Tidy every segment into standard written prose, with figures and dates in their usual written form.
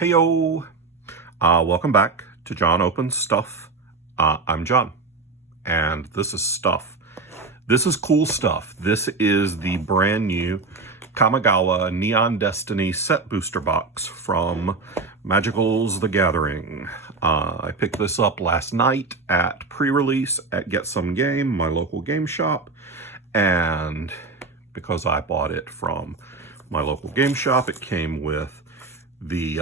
Heyo! Welcome back to John Opens Stuff. I'm John, and this is stuff. This is cool stuff. This is the brand new Kamigawa Neon Destiny set booster box from Magicals the Gathering. I picked this up last night at pre-release at Get Some Game, my local game shop, and because I bought it from my local game shop, it came with the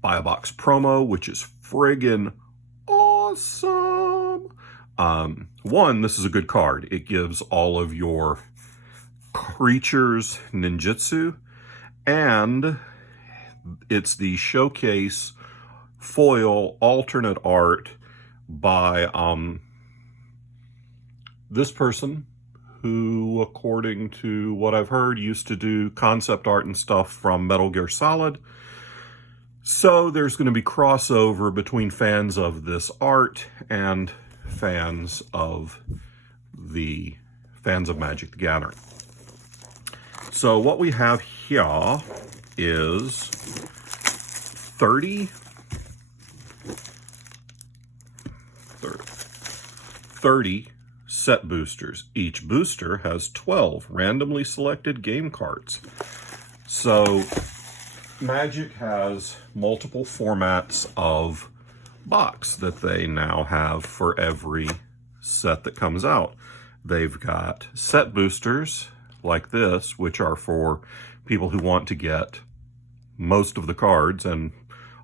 buy a box promo, which is friggin' awesome. One, this is a good card. It gives all of your creatures ninjutsu, and it's the showcase foil alternate art by this person who, according to what I've heard, used to do concept art and stuff from Metal Gear Solid. So there's going to be crossover between fans of this art and fans of Magic the Gathering. So what we have here is 30 set boosters. Each booster has 12 randomly selected game cards. So Magic has multiple formats of box that they now have for every set that comes out. They've got set boosters like this, which are for people who want to get most of the cards and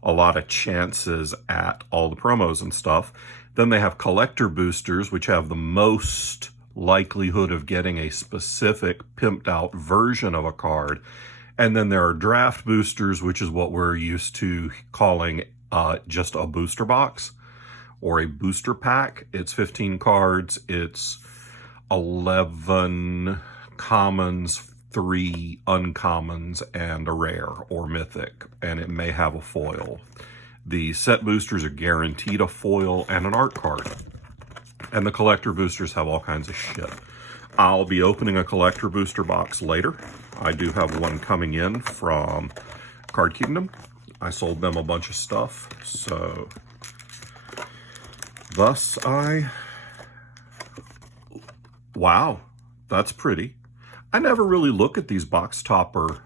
a lot of chances at all the promos and stuff. Then they have collector boosters, which have the most likelihood of getting a specific pimped out version of a card. And then there are draft boosters, which is what we're used to calling just a booster box or a booster pack. It's 15 cards. It's 11 commons, 3 uncommons, and a rare or mythic. And it may have a foil. The set boosters are guaranteed a foil and an art card. And the collector boosters have all kinds of shit. I'll be opening a collector booster box later. I do have one coming in from Card Kingdom. I sold them a bunch of stuff, so thus wow, that's pretty. I never really look at these box topper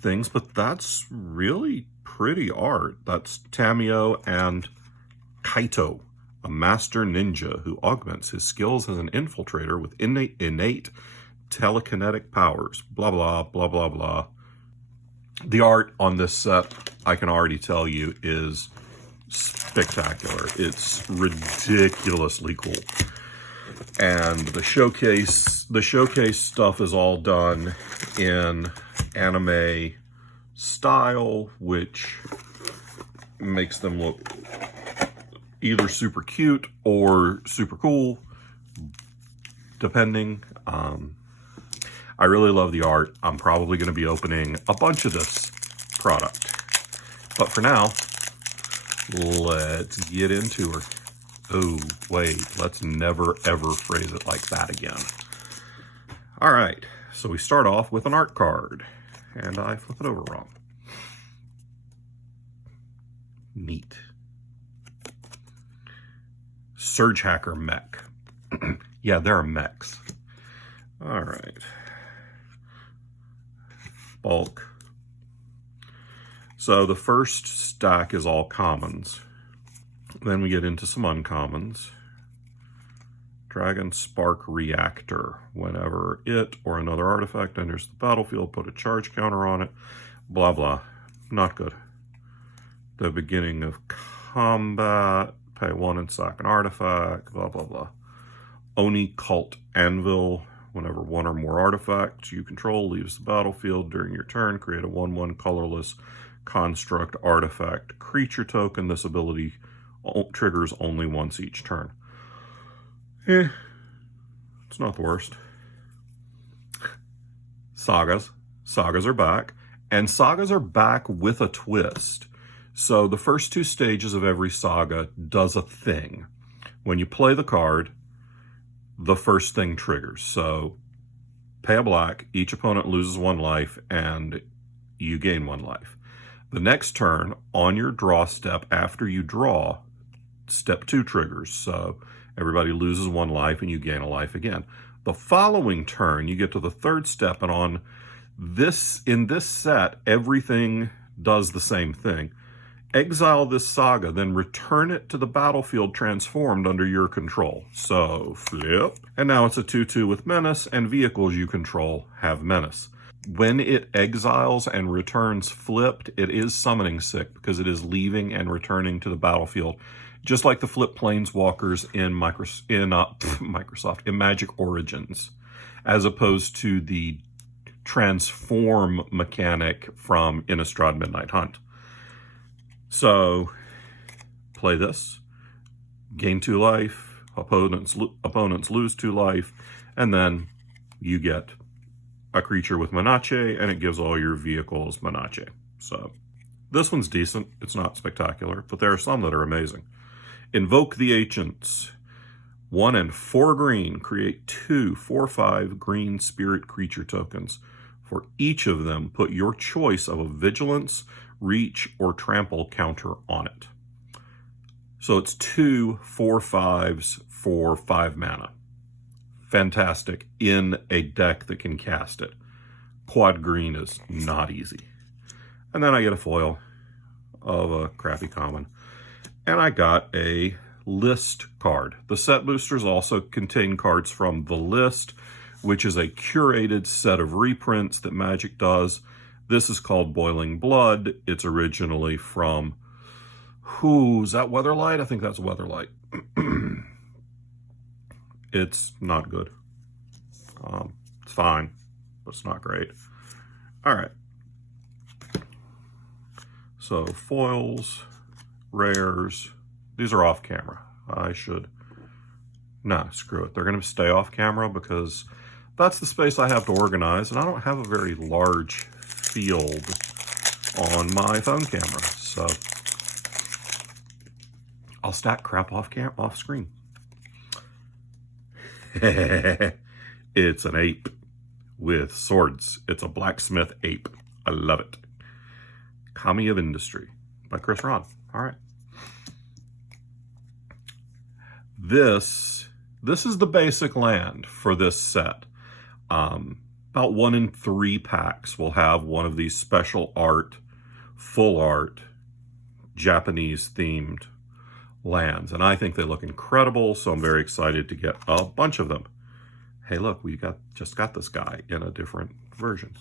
things, but that's really pretty art. That's Tamio and Kaito, a master ninja who augments his skills as an infiltrator with innate telekinetic powers. Blah, blah, blah, blah, blah. The art on this set, I can already tell you, is spectacular. It's ridiculously cool. And the showcase stuff is all done in anime style, which makes them look either super cute or super cool, depending. I really love the art. I'm probably going to be opening a bunch of this product. But for now, let's get into her. Oh, wait, let's never ever phrase it like that again. All right, so we start off with an art card, and I flip it over wrong. Neat. Surge Hacker mech. Yeah, there are mechs. All right. Bulk. So the first stack is all commons. Then we get into some uncommons. Dragon Spark Reactor. Whenever it or another artifact enters the battlefield, put a charge counter on it. Blah, blah. Not good. The beginning of combat. Pay 1 and sack an artifact. Blah, blah, blah. Oni Cult Anvil. Whenever one or more artifacts you control leaves the battlefield during your turn, create a 1/1 colorless construct artifact creature token. This ability triggers only once each turn. It's not the worst. Sagas. Sagas are back. And sagas are back with a twist. So the first 2 stages of every saga does a thing. When you play the card, the first thing triggers. So pay a black, each opponent loses 1 life, and you gain 1 life. The next turn, on your draw step, after you draw, step 2 triggers. So everybody loses 1 life and you gain a life again. The following turn, you get to the 3rd step, and on this, in this set, everything does the same thing. Exile this saga, then return it to the battlefield transformed under your control. So flip. And now it's a 2/2 with menace, and vehicles you control have menace. When it exiles and returns flipped, it is summoning sick because it is leaving and returning to the battlefield, just like the flip planeswalkers in Microsoft, in Magic Origins, as opposed to the transform mechanic from Innistrad Midnight Hunt. So play this, gain 2 life, opponents lose 2 life, and then you get a creature with Menace, and it gives all your vehicles Menace. So this one's decent. It's not spectacular, but there are some that are amazing. Invoke the Agents. 1 and 4 green. Create 2 4/5 green spirit creature tokens. For each of them, put your choice of a vigilance, reach, or trample counter on it. So it's 2 4/5s for 5 mana. Fantastic in a deck that can cast it. Quad green is not easy. And then I get a foil of a crappy common. And I got a list card. The set boosters also contain cards from the list, which is a curated set of reprints that Magic does. This is called Boiling Blood. It's originally from, is that Weatherlight? I think that's Weatherlight. It's not good. It's fine, but it's not great. All right. So foils, rares. These are off camera. Nah, screw it. They're going to stay off camera because that's the space I have to organize, and I don't have a very large field on my phone camera. So I'll stack crap off screen. It's an ape with swords. It's a blacksmith ape. I love it. Kami of Industry by Chris Ron. All right. This is the basic land for this set. About 1 in 3 packs will have one of these special art, full art, Japanese themed lands, and I think they look incredible, so I'm very excited to get a bunch of them. Hey, look, we just got this guy in a different version.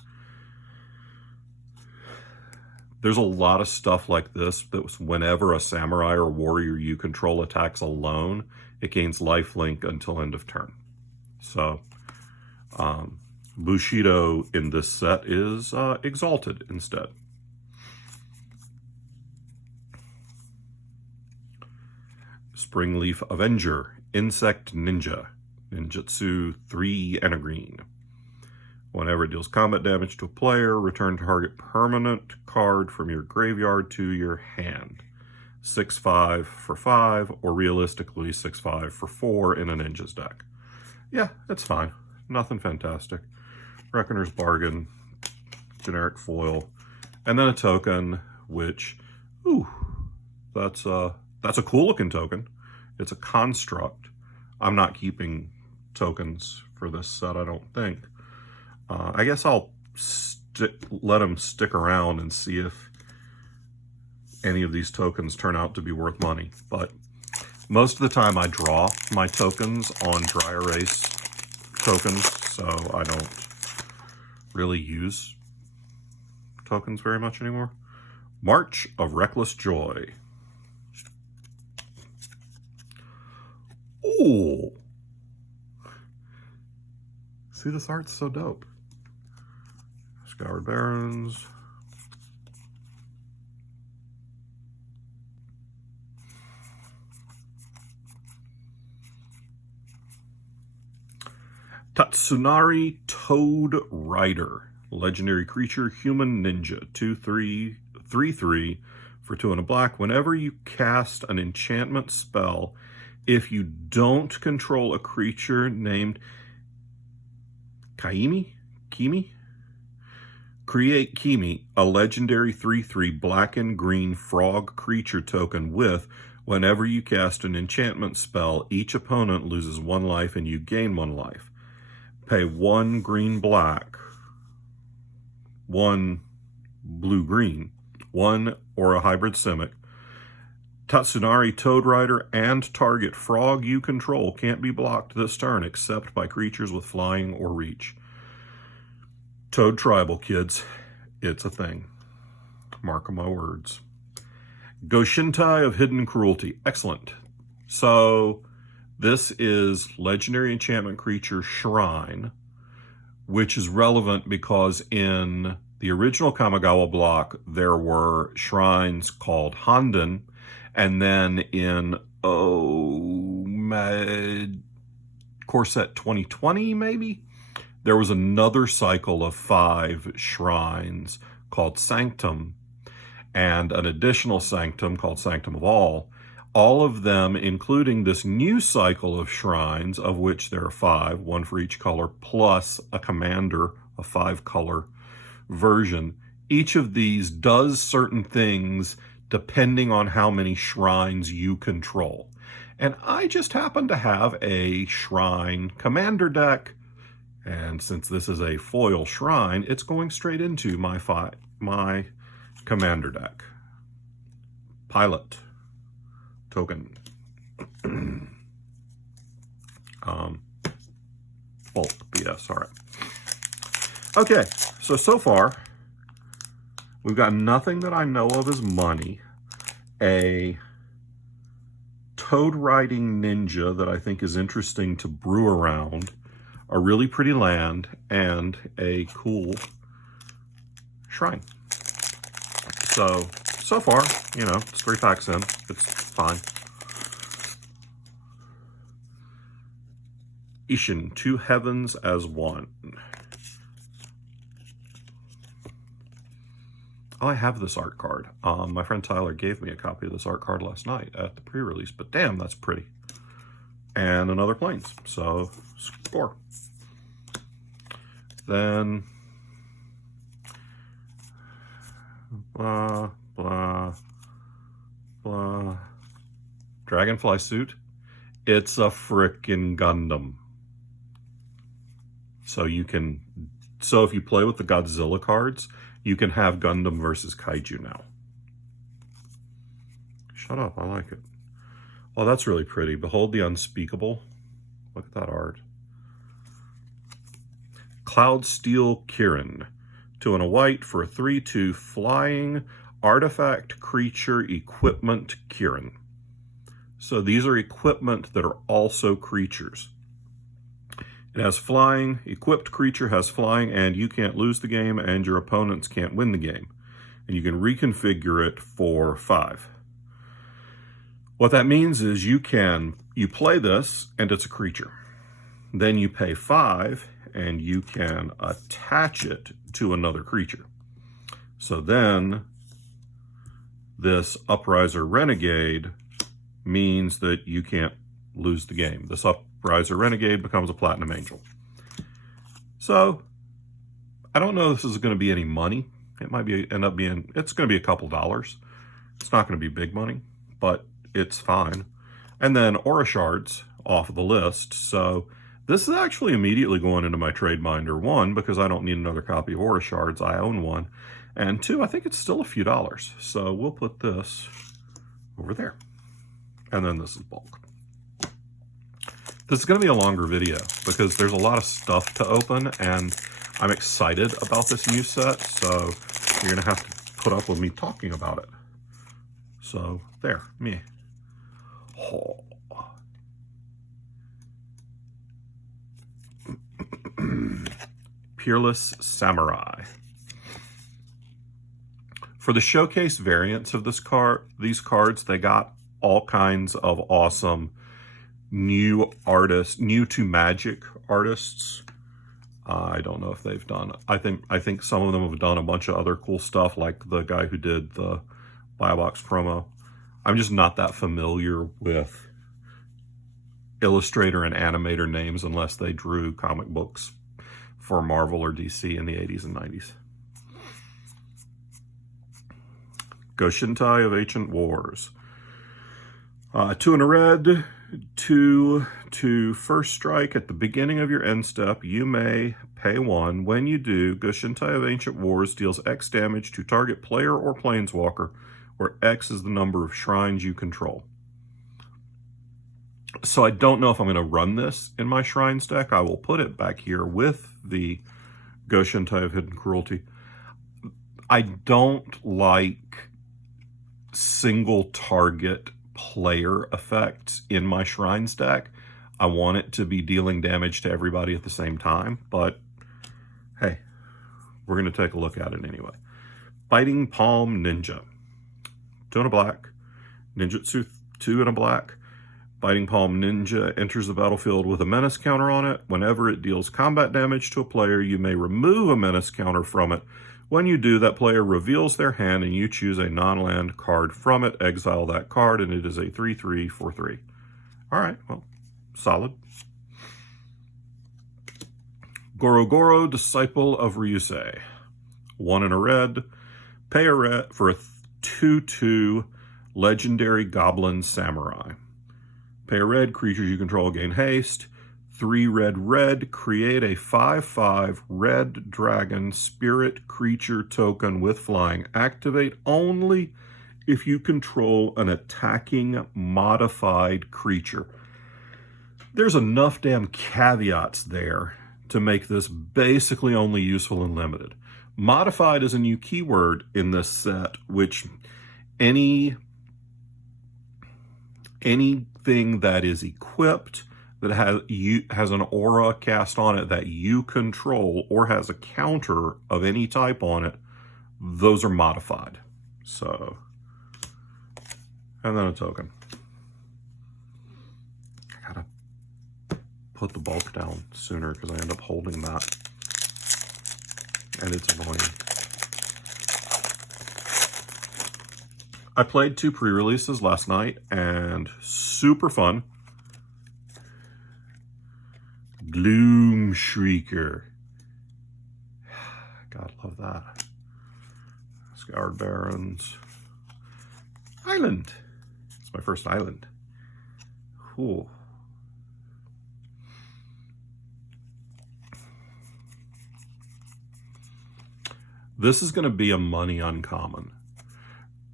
There's a lot of stuff like this that whenever a samurai or warrior you control attacks alone, it gains lifelink until end of turn. So Bushido in this set is exalted instead. Springleaf Avenger, Insect Ninja, Ninjutsu 3 and a green. Whenever it deals combat damage to a player, return target permanent card from your graveyard to your hand. 6/5 for 5, or realistically 6/5 for 4 in a ninja's deck. Yeah, it's fine. Nothing fantastic. Reckoner's Bargain, generic foil, and then a token, which, that's a cool looking token. It's a construct. I'm not keeping tokens for this set, I don't think. I guess I'll let them stick around and see if any of these tokens turn out to be worth money. But most of the time I draw my tokens on dry erase tokens, so I don't really use tokens very much anymore. March of Reckless Joy. Ooh. See, this art's so dope. Scoured Barrens. Tatsunari Toad Rider. Legendary creature, human ninja. 2/3, 3/3 for 2 and a black. Whenever you cast an enchantment spell, if you don't control a creature named Kimi, Create Kimi, a legendary 3/3 black and green frog creature token with, whenever you cast an enchantment spell, each opponent loses 1 life and you gain 1 life. Pay 1 green-black, 1 blue-green, 1 or a hybrid Simic. Tatsunari Toad Rider and target frog you control can't be blocked this turn except by creatures with flying or reach. Toad Tribal, kids. It's a thing. Mark my words. Goshintai of Hidden Cruelty. Excellent. So this is legendary enchantment creature Shrine, which is relevant because in the original Kamigawa block, there were shrines called Handen, and then in Core Set 2020, maybe, there was another cycle of 5 shrines called Sanctum, and an additional Sanctum called Sanctum of all of them, including this new cycle of shrines, of which there are 5, 1 for each color, plus a commander, a 5-color version. Each of these does certain things depending on how many shrines you control. And I just happen to have a shrine commander deck, and since this is a foil shrine, it's going straight into my commander deck. Pilot token. Bulk BS, all right. Okay, so far, we've got nothing that I know of as money, a toad riding ninja that I think is interesting to brew around, a really pretty land, and a cool shrine. So far, you know, it's 3 packs in. It's fine. Ishin, 2 heavens as 1. Oh, I have this art card. My friend Tyler gave me a copy of this art card last night at the pre-release, but damn, that's pretty. And another Plains, so score. Then, blah, blah, blah. Dragonfly suit. It's a frickin' Gundam. So if you play with the Godzilla cards, you can have Gundam versus Kaiju now. Shut up, I like it. Oh, that's really pretty. Behold the unspeakable. Look at that art. Cloud Steel Kirin. 2 and a white for a 3/2 flying artifact creature equipment Kirin. So these are equipment that are also creatures. It has flying, equipped creature has flying, and you can't lose the game, and your opponents can't win the game. And you can reconfigure it for 5. What that means is you play this, and it's a creature. Then you pay 5, and you can attach it to another creature. So then, this Upriser Renegade means that you can't lose the game. This Upriser Renegade becomes a Platinum Angel. So, I don't know if this is going to be any money. It might end up being, it's going to be a couple dollars. It's not going to be big money, but it's fine. And then Aura Shards off of the list. So, this is actually immediately going into my trade binder. 1, because I don't need another copy of Aura Shards. I own 1. And 2, I think it's still a few dollars. So, we'll put this over there. And then this is bulk. This is going to be a longer video because there's a lot of stuff to open, and I'm excited about this new set, so you're going to have to put up with me talking about it. So, there, me. Oh. Peerless Samurai. For the showcase variants of these cards, they got all kinds of awesome new to Magic artists. I don't know if they've done, I think some of them have done a bunch of other cool stuff, like the guy who did the Buy a Box promo. I'm just not that familiar with illustrator and animator names unless they drew comic books for Marvel or DC in the 80s and 90s. Goshintai of Ancient Wars. 2 and a red, 2 first strike. At the beginning of your end step, you may pay 1. When you do, Goshintai of Ancient Wars deals X damage to target player or planeswalker, where X is the number of shrines you control. So I don't know if I'm going to run this in my shrines deck. I will put it back here with the Goshintai of Hidden Cruelty. I don't like single target player effects in my shrines deck. I want it to be dealing damage to everybody at the same time, but hey, we're going to take a look at it anyway. Biting Palm Ninja. 2 and a black. Ninjutsu 2 and a black. Biting Palm Ninja enters the battlefield with a menace counter on it. Whenever it deals combat damage to a player, you may remove a menace counter from it. When you do, that player reveals their hand and you choose a non-land card from it. Exile that card, and it is a 3/3 for 3. All right, well, solid. Goro, Disciple of Ryusei. 1 and a red. Pay a red for a 2/2 Legendary Goblin Samurai. Pay a red, creatures you control gain haste. 3 red, create a 5/5 red dragon spirit creature token with flying. Activate only if you control an attacking modified creature. There's enough damn caveats there to make this basically only useful in limited. Modified is a new keyword in this set, which anything that is equipped that has an aura cast on it that you control or has a counter of any type on it, those are modified. So, and then a token. I gotta put the bulk down sooner because I end up holding that. And it's annoying. I played 2 pre-releases last night and super fun. Gloom Shrieker. God, love that. Scoured Barrens. Island. It's my first island. Cool. This is going to be a money uncommon.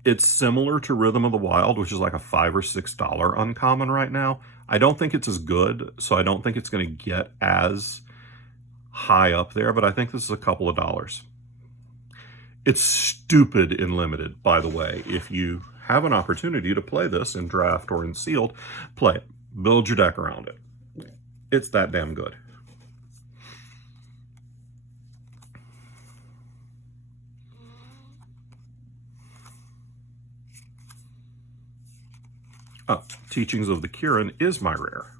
It's similar to Rhythm of the Wild, which is like a $5 or $6 uncommon right now. I don't think it's as good, so I don't think it's going to get as high up there, but I think this is a couple of dollars. It's stupid in limited, by the way. If you have an opportunity to play this in draft or in sealed, play it. Build your deck around it. It's that damn good. Oh, Teachings of the Kirin is my rare.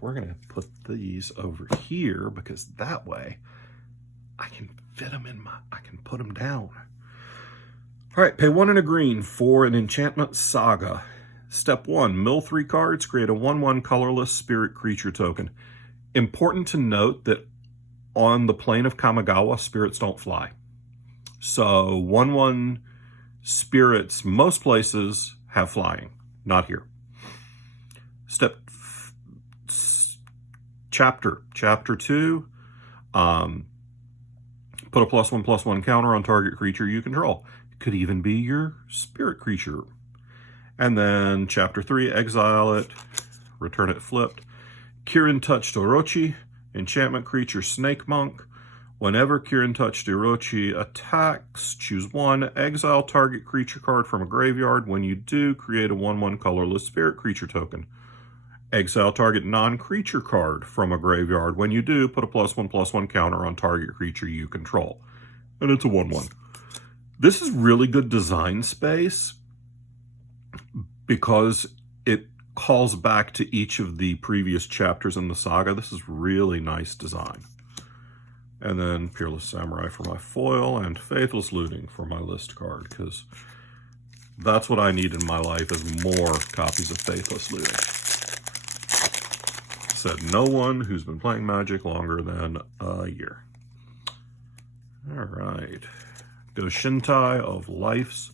We're going to put these over here because that way I can fit them in I can put them down. All right, pay 1 and a green for an Enchantment Saga. Step 1, mill 3 cards, create a 1/1 colorless spirit creature token. Important to note that on the plane of Kamigawa, spirits don't fly. So 1/1 spirits, most places have flying, not here. Chapter 2, put a +1/+1 counter on target creature you control. It could even be your spirit creature. And then Chapter 3, exile it, return it flipped. Kirin Touched Orochi, enchantment creature Snake Monk. Whenever Kirin Touched Orochi attacks, choose 1, exile target creature card from a graveyard. When you do, create a 1/1 colorless spirit creature token. Exile target non-creature card from a graveyard. When you do, put a +1/+1 counter on target creature you control. And it's a 1/1. This is really good design space because it calls back to each of the previous chapters in the saga. This is really nice design. And then Peerless Samurai for my foil and Faithless Looting for my list card, because that's what I need in my life is more copies of Faithless Looting. Said no one who's been playing Magic longer than a year. All right. Goshintai of Life's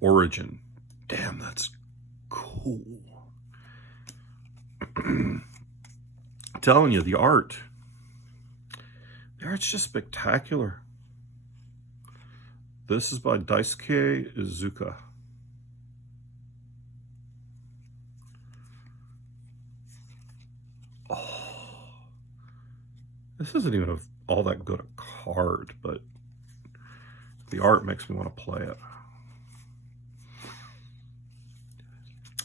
Origin. Damn, that's cool. I'm telling you, the art's just spectacular. This is by Daisuke Izuka. Oh, this isn't even all that good a card, but the art makes me want to play it.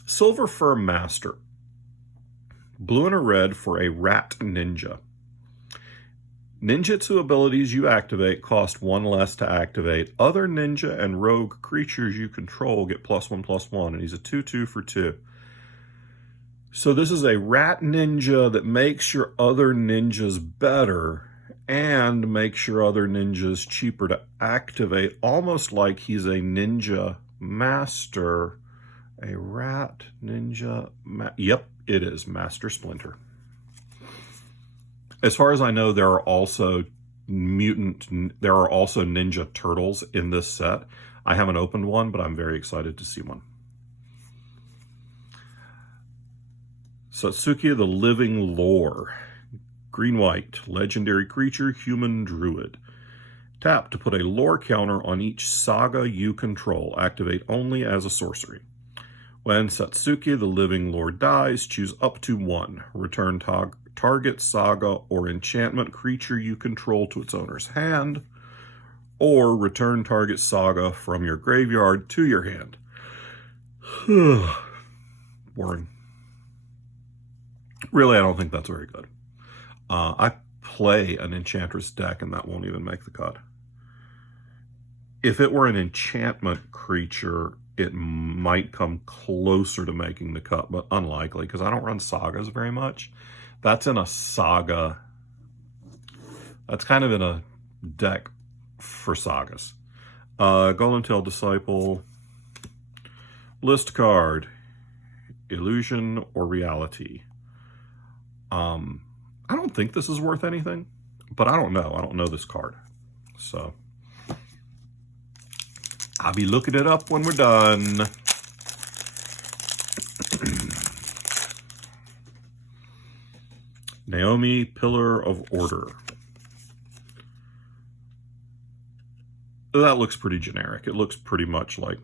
Silver Fur Master. Blue and a red for a rat ninja. Ninjutsu abilities you activate cost 1 less to activate. Other ninja and rogue creatures you control get +1/+1, and he's a 2/2 for 2. So this is a rat ninja that makes your other ninjas better and makes your other ninjas cheaper to activate, almost like he's a ninja master. A rat ninja. Yep, it is Master Splinter. As far as I know, there are also Ninja Turtles in this set. I haven't opened one, but I'm very excited to see one. Satsuki the Living Lore. Green-white, legendary creature, human druid. Tap to put a lore counter on each saga you control. Activate only as a sorcery. When Satsuki the Living Lore dies, choose up to 1. Return target saga or enchantment creature you control to its owner's hand, or return target saga from your graveyard to your hand. Boring. Really, I don't think that's very good. I play an Enchantress deck, and that won't even make the cut. If it were an enchantment creature, it might come closer to making the cut, but unlikely, because I don't run sagas very much. That's in a saga. That's kind of in a deck for sagas. Golem Tail Disciple. List card. Illusion or Reality. I don't think this is worth anything, but I don't know. I don't know this card. So I'll be looking it up when we're done. Naomi, Pillar of Order. That looks pretty generic. It looks pretty much like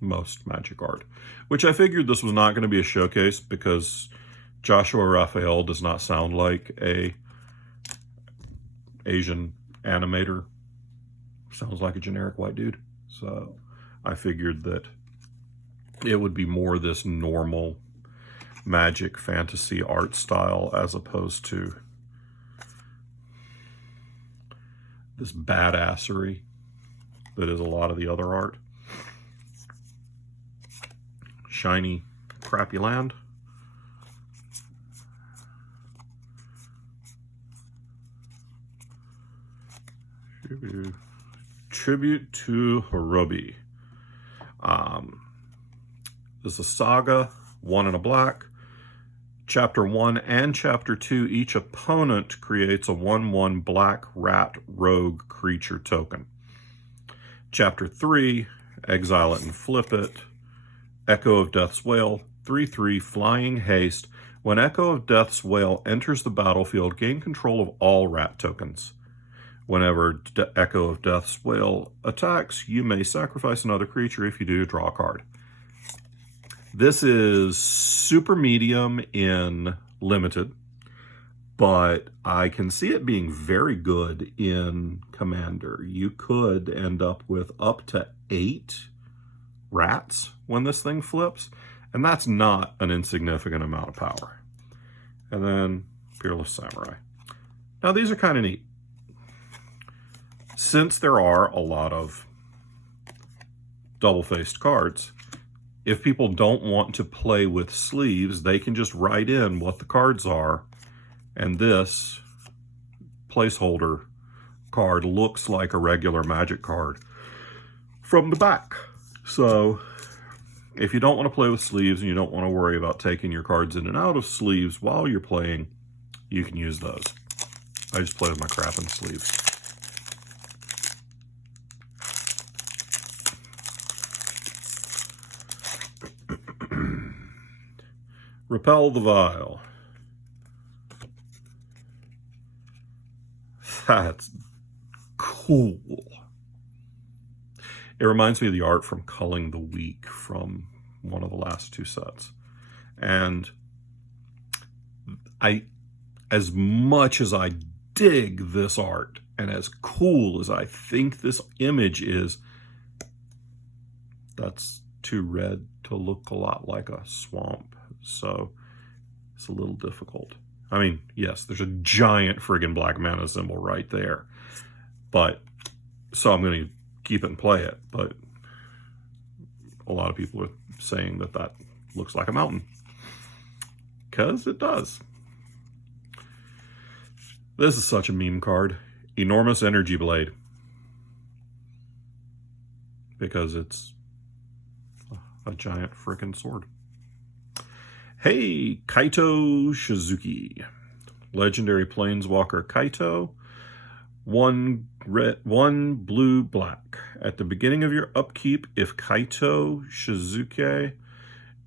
most Magic art, which I figured this was not going to be a showcase because Joshua Raphael does not sound like a Asian animator. Sounds like a generic white dude. So I figured that it would be more this normal Magic fantasy art style as opposed to this badassery that is a lot of the other art. Shiny, crappy land. Tribute to Hirobi. This is a saga, 1 and a black. Chapter 1 and Chapter 2, each opponent creates a 1/1 black rat rogue creature token. Chapter 3, exile it and flip it. Echo of Death's Wail, 3/3 flying haste. When Echo of Death's Wail enters the battlefield, gain control of all rat tokens. Whenever Echo of Death's Wail attacks, you may sacrifice another creature. If you do, draw a card. This is super medium in limited, but I can see it being very good in Commander. You could end up with up to 8 rats when this thing flips, and that's not an insignificant amount of power. And then Peerless Samurai. Now these are kind of neat. Since there are a lot of double-faced cards, if people don't want to play with sleeves, they can just write in what the cards are, and this placeholder card looks like a regular Magic card from the back. So if you don't want to play with sleeves and you don't want to worry about taking your cards in and out of sleeves while you're playing, you can use those. I just play with my crap in sleeves. Repel the Vile. That's cool. It reminds me of the art from Culling the Weak from one of the last two sets. And as much as I dig this art, and as cool as I think this image is, that's too red to look a lot like a swamp. So it's a little difficult. I mean, yes, there's a giant friggin' black mana symbol right there. But, so I'm going to keep it and play it. But a lot of people are saying that that looks like a mountain. Because it does. This is such a meme card. Enormous Energy Blade. Because it's a giant frickin' sword. Hey, Kaito Suzuki. Legendary Planeswalker Kaito. 1 red, 1 blue, black. At the beginning of your upkeep, if Kaito Suzuki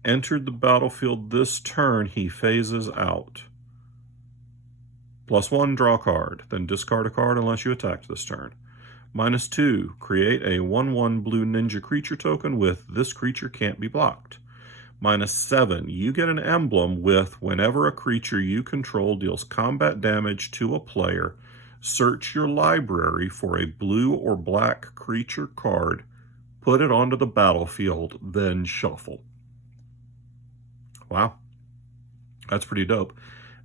entered the battlefield this turn, he phases out. +1, draw a card. Then discard a card unless you attacked this turn. -2, create a 1/1 blue ninja creature token with this creature can't be blocked. -7, you get an emblem with whenever a creature you control deals combat damage to a player, search your library for a blue or black creature card, put it onto the battlefield, then shuffle. Wow. That's pretty dope.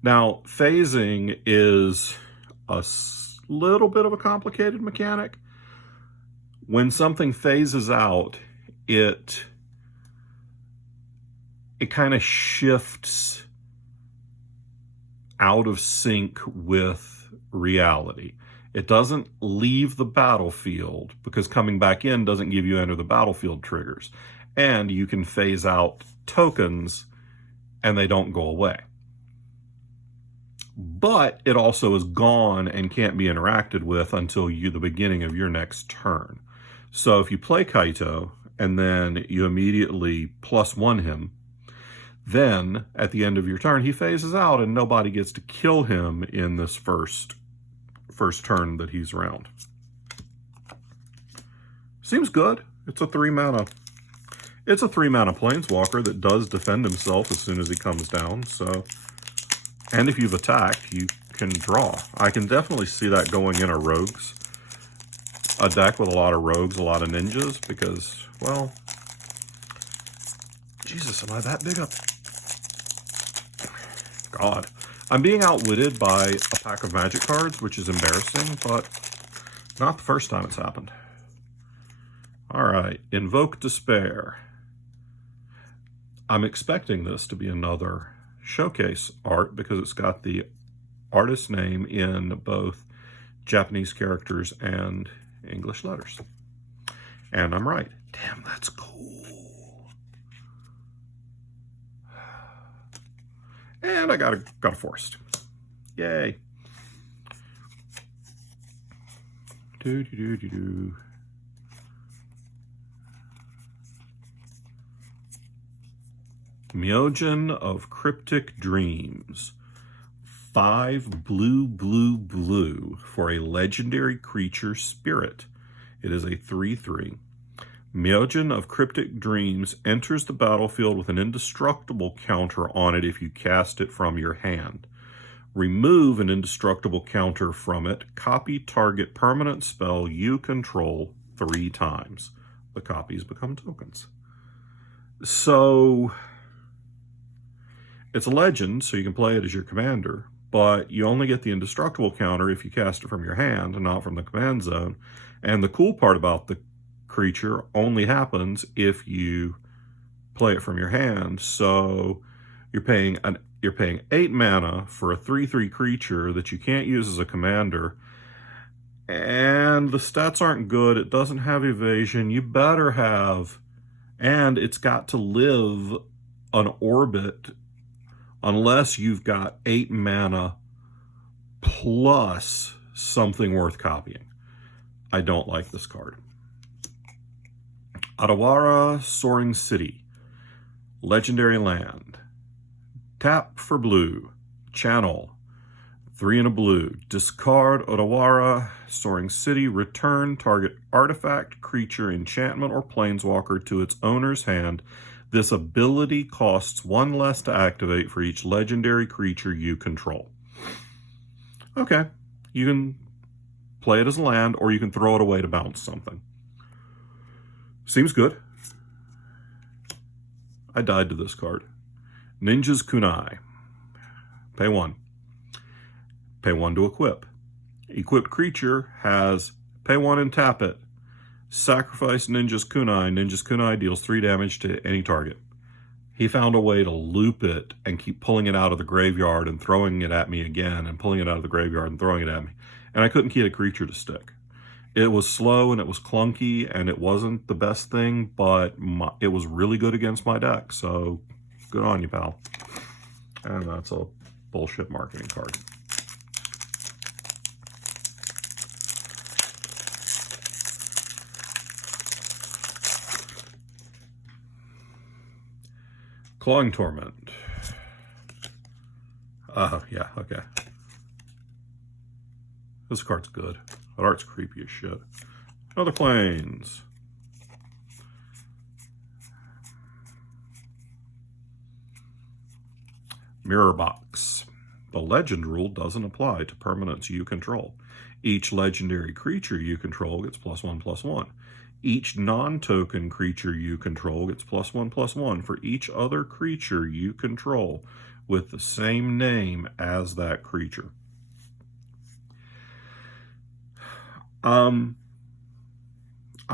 Now, phasing is a little bit of a complicated mechanic. When something phases out, it kind of shifts out of sync with reality. It doesn't leave the battlefield because coming back in doesn't give you enter the battlefield triggers. And you can phase out tokens and they don't go away. But it also is gone and can't be interacted with until the beginning of your next turn. So if you play Kaito and then you immediately +1 him, then at the end of your turn he phases out and nobody gets to kill him in this first turn that he's around. Seems good. It's a 3 mana. It's a 3 mana planeswalker that does defend himself as soon as he comes down. So, and if you've attacked, you can draw. I can definitely see that going in a rogues, a deck with a lot of rogues, a lot of ninjas, because, well, Jesus, am I that big up? God. I'm being outwitted by a pack of Magic cards, which is embarrassing, but not the first time it's happened. All right, Invoke Despair. I'm expecting this to be another showcase art because it's got the artist's name in both Japanese characters and English letters. And I'm right. Damn, that's cool. And I got a forest. Yay. Do. Myogen of Cryptic Dreams. 5 blue for a legendary creature spirit. It is a 3/3. Myogen of Cryptic Dreams enters the battlefield with an indestructible counter on it if you cast it from your hand. Remove an indestructible counter from it. Copy target permanent spell you control 3 times. The copies become tokens. So it's a legend, so you can play it as your commander, but you only get the indestructible counter if you cast it from your hand and not from the command zone. And the cool part about the creature only happens if you play it from your hand. So you're paying 8 mana for a 3/3 creature that you can't use as a commander, and the stats aren't good. It doesn't have evasion. You better have, and it's got to live an orbit unless you've got 8 mana plus something worth copying. I don't like this card. Adawara Soaring City. Legendary land. Tap for blue. Channel. 3 and a blue. Discard Odawara, Soaring City. Return target artifact, creature, enchantment, or planeswalker to its owner's hand. This ability costs 1 less to activate for each legendary creature you control. Okay, you can play it as a land, or you can throw it away to bounce something. Seems good. I died to this card. Ninja's Kunai. Pay 1. Pay 1 to equip. Equipped creature has pay 1 and tap it. Sacrifice Ninja's Kunai. Ninja's Kunai deals 3 damage to any target. He found a way to loop it and keep pulling it out of the graveyard and throwing it at me again, and pulling it out of the graveyard and throwing it at me. And I couldn't get a creature to stick. It was slow and it was clunky and it wasn't the best thing, but it was really good against my deck. So good on you, pal. And that's a bullshit marketing card. Clawing Torment. Yeah, okay. This card's good. That art's creepy as shit. Other planes. Mirror Box. The legend rule doesn't apply to permanents you control. Each legendary creature you control gets +1/+1. Each non-token creature you control gets +1/+1 for each other creature you control with the same name as that creature. I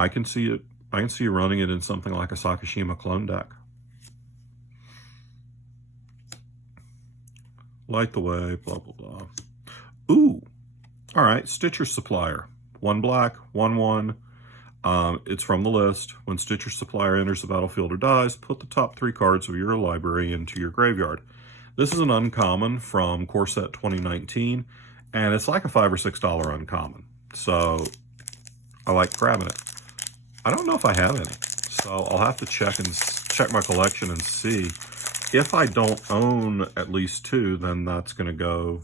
can see it. I can see you running it in something like a Sakashima clone deck. Light the way, blah, blah, blah. Ooh. All right, Stitcher Supplier. 1 black, 1/1. It's from the list. When Stitcher Supplier enters the battlefield or dies, put the top 3 cards of your library into your graveyard. This is an uncommon from Core Set 2019, and it's like a $5 or $6 uncommon. So I like grabbing it. I don't know if I have any, so I'll have to check my collection and see. If I don't own at least 2, then that's going to go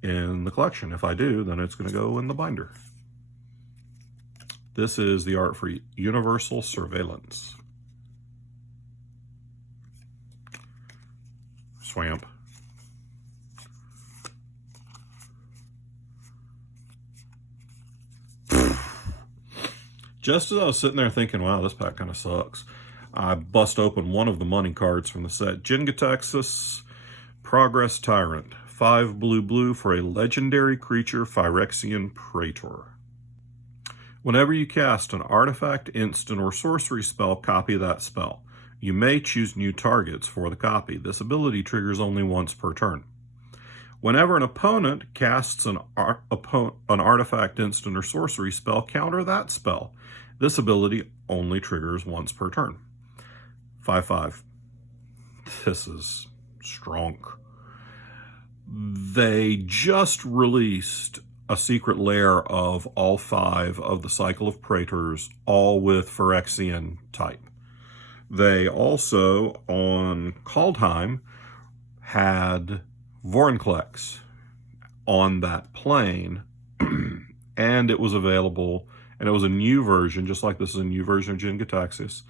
in the collection. If I do, then it's going to go in the binder. This is the art for Universal Surveillance. Swamp. Just as I was sitting there thinking, wow, this pack kind of sucks, I bust open one of the money cards from the set. Jinji Progress Tyrant. 5 blue for a legendary creature, Phyrexian Praetor. Whenever you cast an artifact, instant, or sorcery spell, copy that spell. You may choose new targets for the copy. This ability triggers only once per turn. Whenever an opponent casts an artifact, instant, or sorcery spell, counter that spell. This ability only triggers once per turn. 5/5. This is strong. They just released a secret lair of all 5 of the Cycle of Praetors, all with Phyrexian type. They also, on Kaldheim, had Vorinclex on that plane, and it was available, and it was a new version, just like this is a new version of Jin-Gitaxias.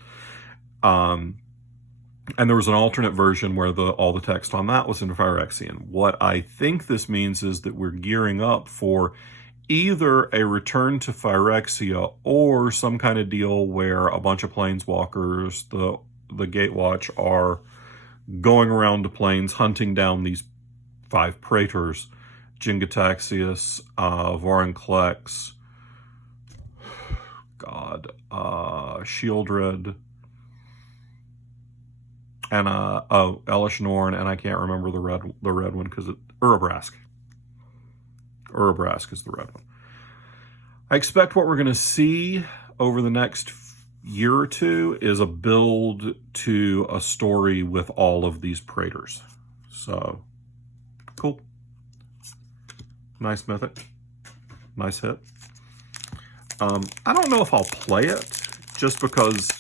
And there was an alternate version where all the text on that was in Phyrexian. What I think this means is that we're gearing up for either a return to Phyrexia or some kind of deal where a bunch of planeswalkers, the Gatewatch, are going around the plains hunting down these 5 Praetors. Jin-Gitaxias, Vorinclex, Shieldred, and Elish Norn, and I can't remember the red one because Urabrask. Urabrask is the red one. I expect what we're going to see over the next year or 2 is a build to a story with all of these Praetors. So, cool. Nice mythic. Nice hit. I don't know if I'll play it, just because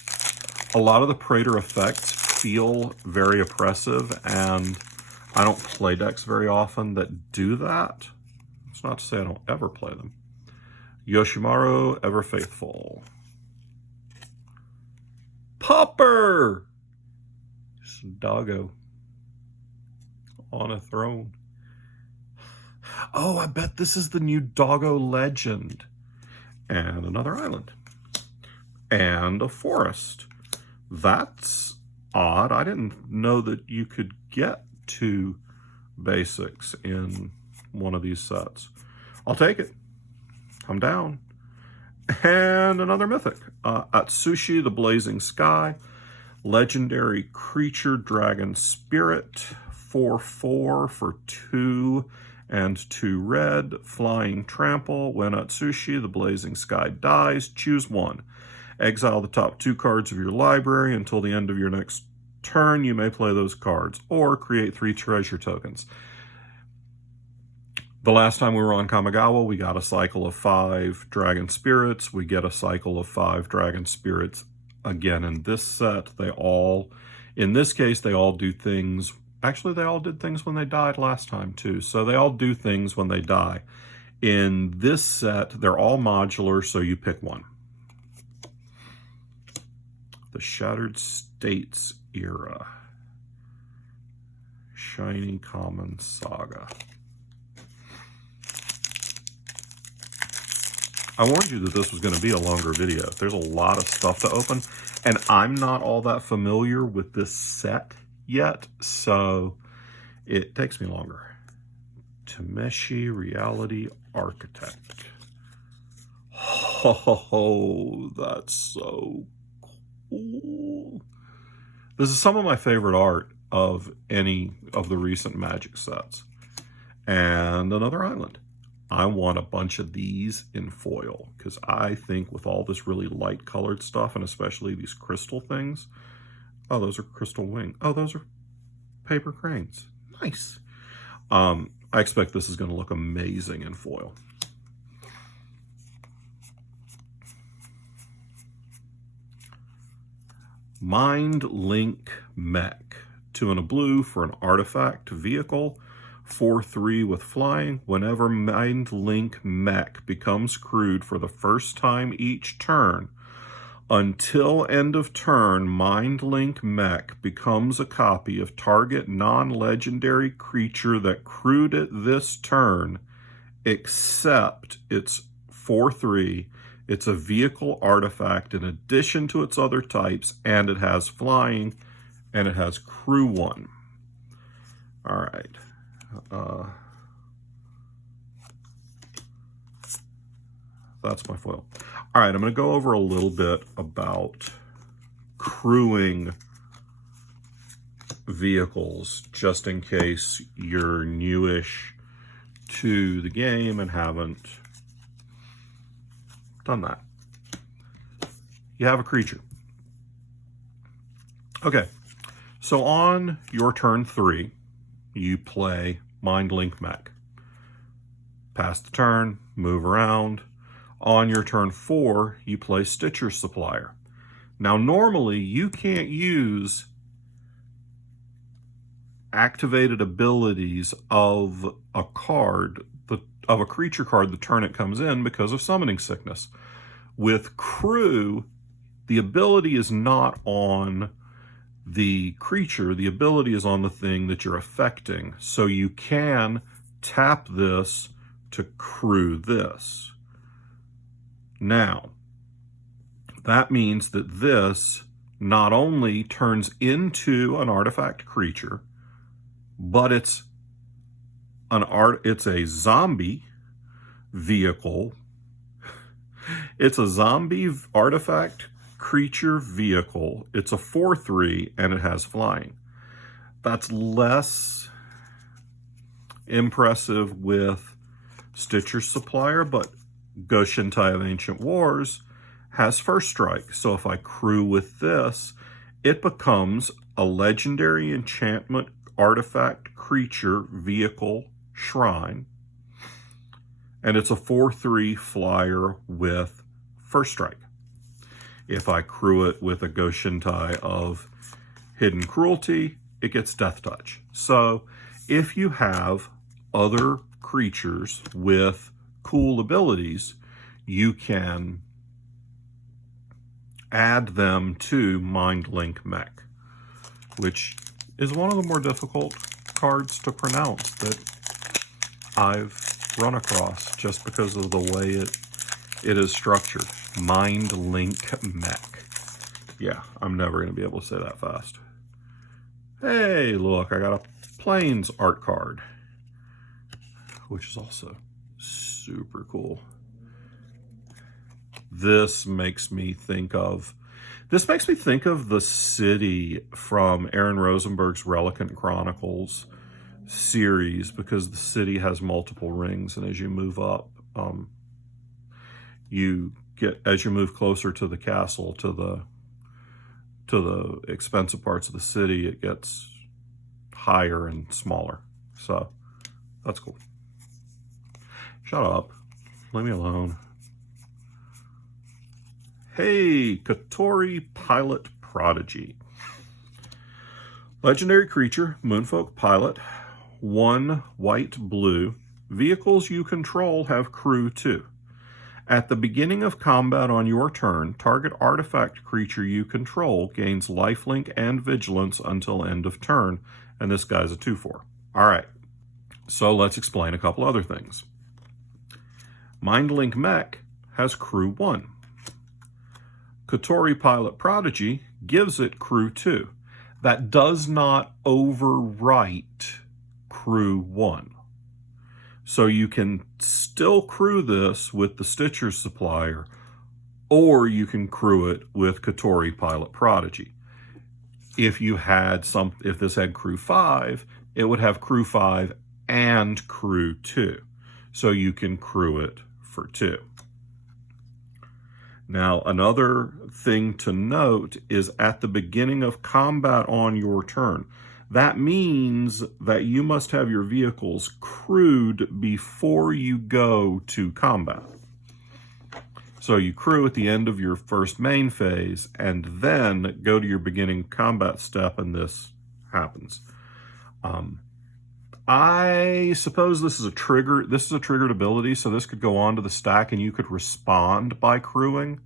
a lot of the Praetor effects feel very oppressive, and I don't play decks very often that do that. It's not to say I don't ever play them. Yoshimaru, Ever Faithful. Popper! It's a doggo on a throne. Oh, I bet this is the new Doggo Legend. And another island. And a forest. That's odd. I didn't know that you could get 2 basics in one of these sets. I'll take it. I'm down. And another mythic. Atsushi, the Blazing Sky. Legendary creature, Dragon Spirit. 4/4 for 2 and 2 red. Flying Trample. When Atsushi, the Blazing Sky dies, choose 1. Exile the top 2 cards of your library until the end of your next turn. You may play those cards, or create 3 treasure tokens. The last time we were on Kamigawa, we got a cycle of 5 Dragon Spirits. We get a cycle of 5 Dragon Spirits again in this set. In this case, they all do things. Actually, they all did things when they died last time too. So they all do things when they die. In this set, they're all modular, so you pick one. The Shattered States Era. Shiny Common Saga. I warned you that this was going to be a longer video. There's a lot of stuff to open, and I'm not all that familiar with this set yet, so it takes me longer. Tameshi Reality Architect. Oh, that's so cool. This is some of my favorite art of any of the recent Magic sets. And another island. I want a bunch of these in foil, because I think with all this really light colored stuff, and especially these crystal things. Oh, those are crystal wing. Oh, those are paper cranes. Nice. I expect this is going to look amazing in foil. Mind Link Mech. 2 and a blue for an artifact vehicle. 4/3 with flying. Whenever Mind Link Mech becomes crewed for the first time each turn, until end of turn, Mind Link Mech becomes a copy of target non-legendary creature that crewed it this turn, except it's 4/3. It's a vehicle artifact in addition to its other types, and it has flying, and it has crew 1. All right. That's my foil. All right, I'm going to go over a little bit about crewing vehicles, just in case you're newish to the game and haven't done that. You have a creature. Okay, so on your turn 3, you play Mind Link Mech. Pass the turn, move around. On your turn 4, you play Stitcher Supplier. Now, normally, you can't use activated abilities of a card, of a creature card the turn it comes in, because of summoning sickness. With Crew, the ability is not on the creature, the ability is on the thing that you're affecting. So you can tap this to crew this. Now, that means that this not only turns into an artifact creature, but it's a zombie vehicle. It's a zombie artifact creature vehicle. It's a 4/3 and it has flying. That's less impressive with Stitcher Supplier, but Goshintai of Ancient Wars has first strike. So if I crew with this, it becomes a legendary enchantment artifact creature vehicle shrine. And it's a 4/3 flyer with first strike. If I crew it with a Goshintai of Hidden Cruelty, it gets Death Touch. So if you have other creatures with cool abilities, you can add them to Mind Link Mech, which is one of the more difficult cards to pronounce that I've run across just because of the way it is structured. Mind Link Mech. Yeah, I'm never going to be able to say that fast. Hey, look, I got a Plains art card, which is also super cool. This makes me think of the city from Aaron Rosenberg's Reliquant Chronicles series, because the city has multiple rings, and as you move up, as you move closer to the castle, to the expensive parts of the city, it gets higher and smaller. So that's cool. Shut up. Leave me alone. Hey, Katori Pilot Prodigy. Legendary creature, Moonfolk Pilot, 1 white blue. Vehicles you control have crew 2. At the beginning of combat on your turn, target artifact creature you control gains lifelink and vigilance until end of turn, and this guy's a 2/4. All right, so let's explain a couple other things. Mind Link Mech has crew 1. Katori Pilot Prodigy gives it crew 2. That does not overwrite crew 1. So you can still crew this with the Stitcher's Supplier, or you can crew it with Katori Pilot Prodigy. If this had crew 5, it would have crew 5 and crew 2. So you can crew it for 2. Now, another thing to note is at the beginning of combat on your turn. That means that you must have your vehicles crewed before you go to combat. So you crew at the end of your first main phase, and then go to your beginning combat step, and this happens. I suppose this is a trigger. This is a triggered ability, so this could go onto the stack, and you could respond by crewing.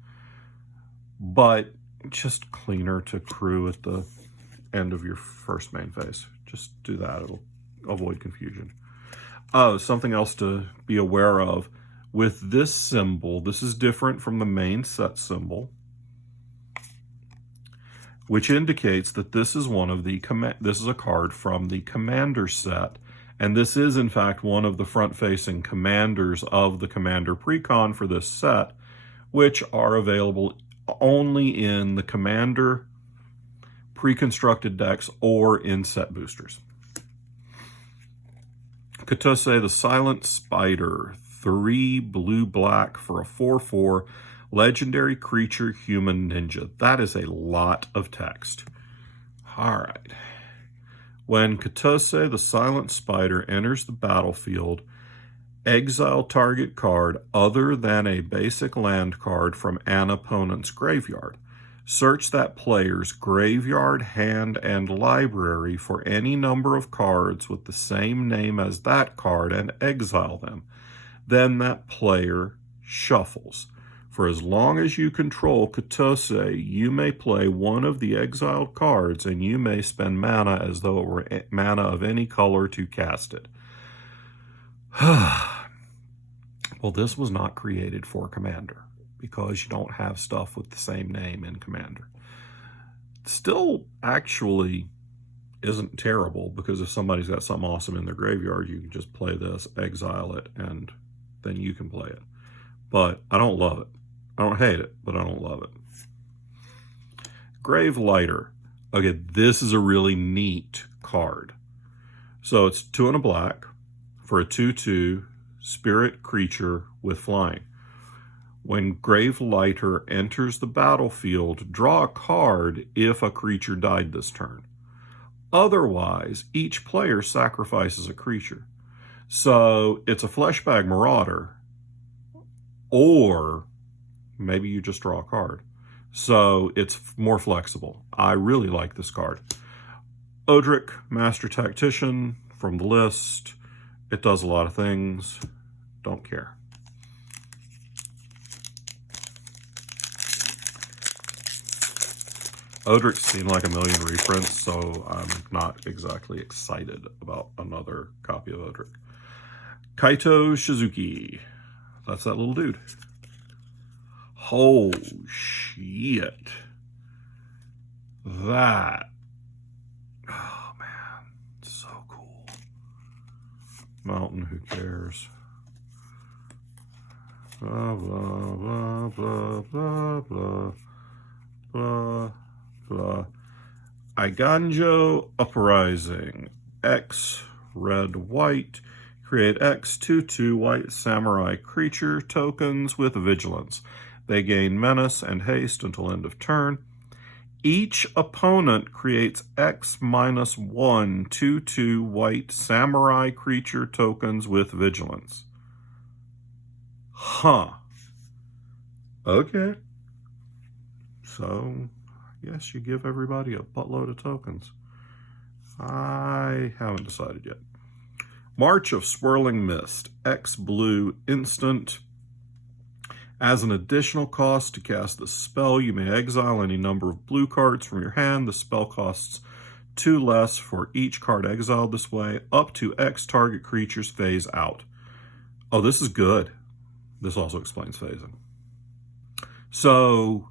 But just cleaner to crew at the end of your first main phase. Just do that. It'll avoid confusion. Oh, something else to be aware of. With this symbol, this is different from the main set symbol, which indicates that this is this is a card from the Commander set, and this is in fact one of the front-facing commanders of the Commander Precon for this set, which are available only in the Commander pre-constructed decks or in set boosters. Kaito the Silent Spider, 3 blue-black for a 4/4, legendary creature, human ninja. That is a lot of text. All right. When Kaito the Silent Spider enters the battlefield, exile target card other than a basic land card from an opponent's graveyard. Search that player's graveyard, hand, and library for any number of cards with the same name as that card and exile them. Then that player shuffles. For as long as you control Kaito, you may play one of the exiled cards, and you may spend mana as though it were mana of any color to cast it. Well, this was not created for Commander, because you don't have stuff with the same name in Commander. Still, actually, isn't terrible, because if somebody's got something awesome in their graveyard, you can just play this, exile it, and then you can play it. But I don't love it. I don't hate it, but I don't love it. Grave Lighter. Okay, this is a really neat card. So it's 2 and a black for a 2/2 spirit creature with flying. When Grave Lighter enters the battlefield, draw a card if a creature died this turn. Otherwise, each player sacrifices a creature. So it's a Fleshbag Marauder, or maybe you just draw a card. So it's more flexible. I really like this card. Odric, Master Tactician, from the list. It does a lot of things. Don't care. Odric's seen like a million reprints, so I'm not exactly excited about another copy of Odric. Kaito Suzuki. That's that little dude. Oh, shit. That. Oh, man. So cool. Mountain, who cares? Blah, blah, blah, blah, blah, blah, blah, blah. Eiganjo Uprising. X, red, white. Create X 2/2 white samurai creature tokens with vigilance. They gain menace and haste until end of turn. Each opponent creates X -1 2/2 white samurai creature tokens with vigilance. Huh. Okay. So, I guess you give everybody a buttload of tokens. I haven't decided yet. March of Swirling Mist. X blue instant. As an additional cost to cast the spell, you may exile any number of blue cards from your hand. The spell costs 2 less for each card exiled this way, up to X target creatures phase out. Oh, this is good. This also explains phasing. So,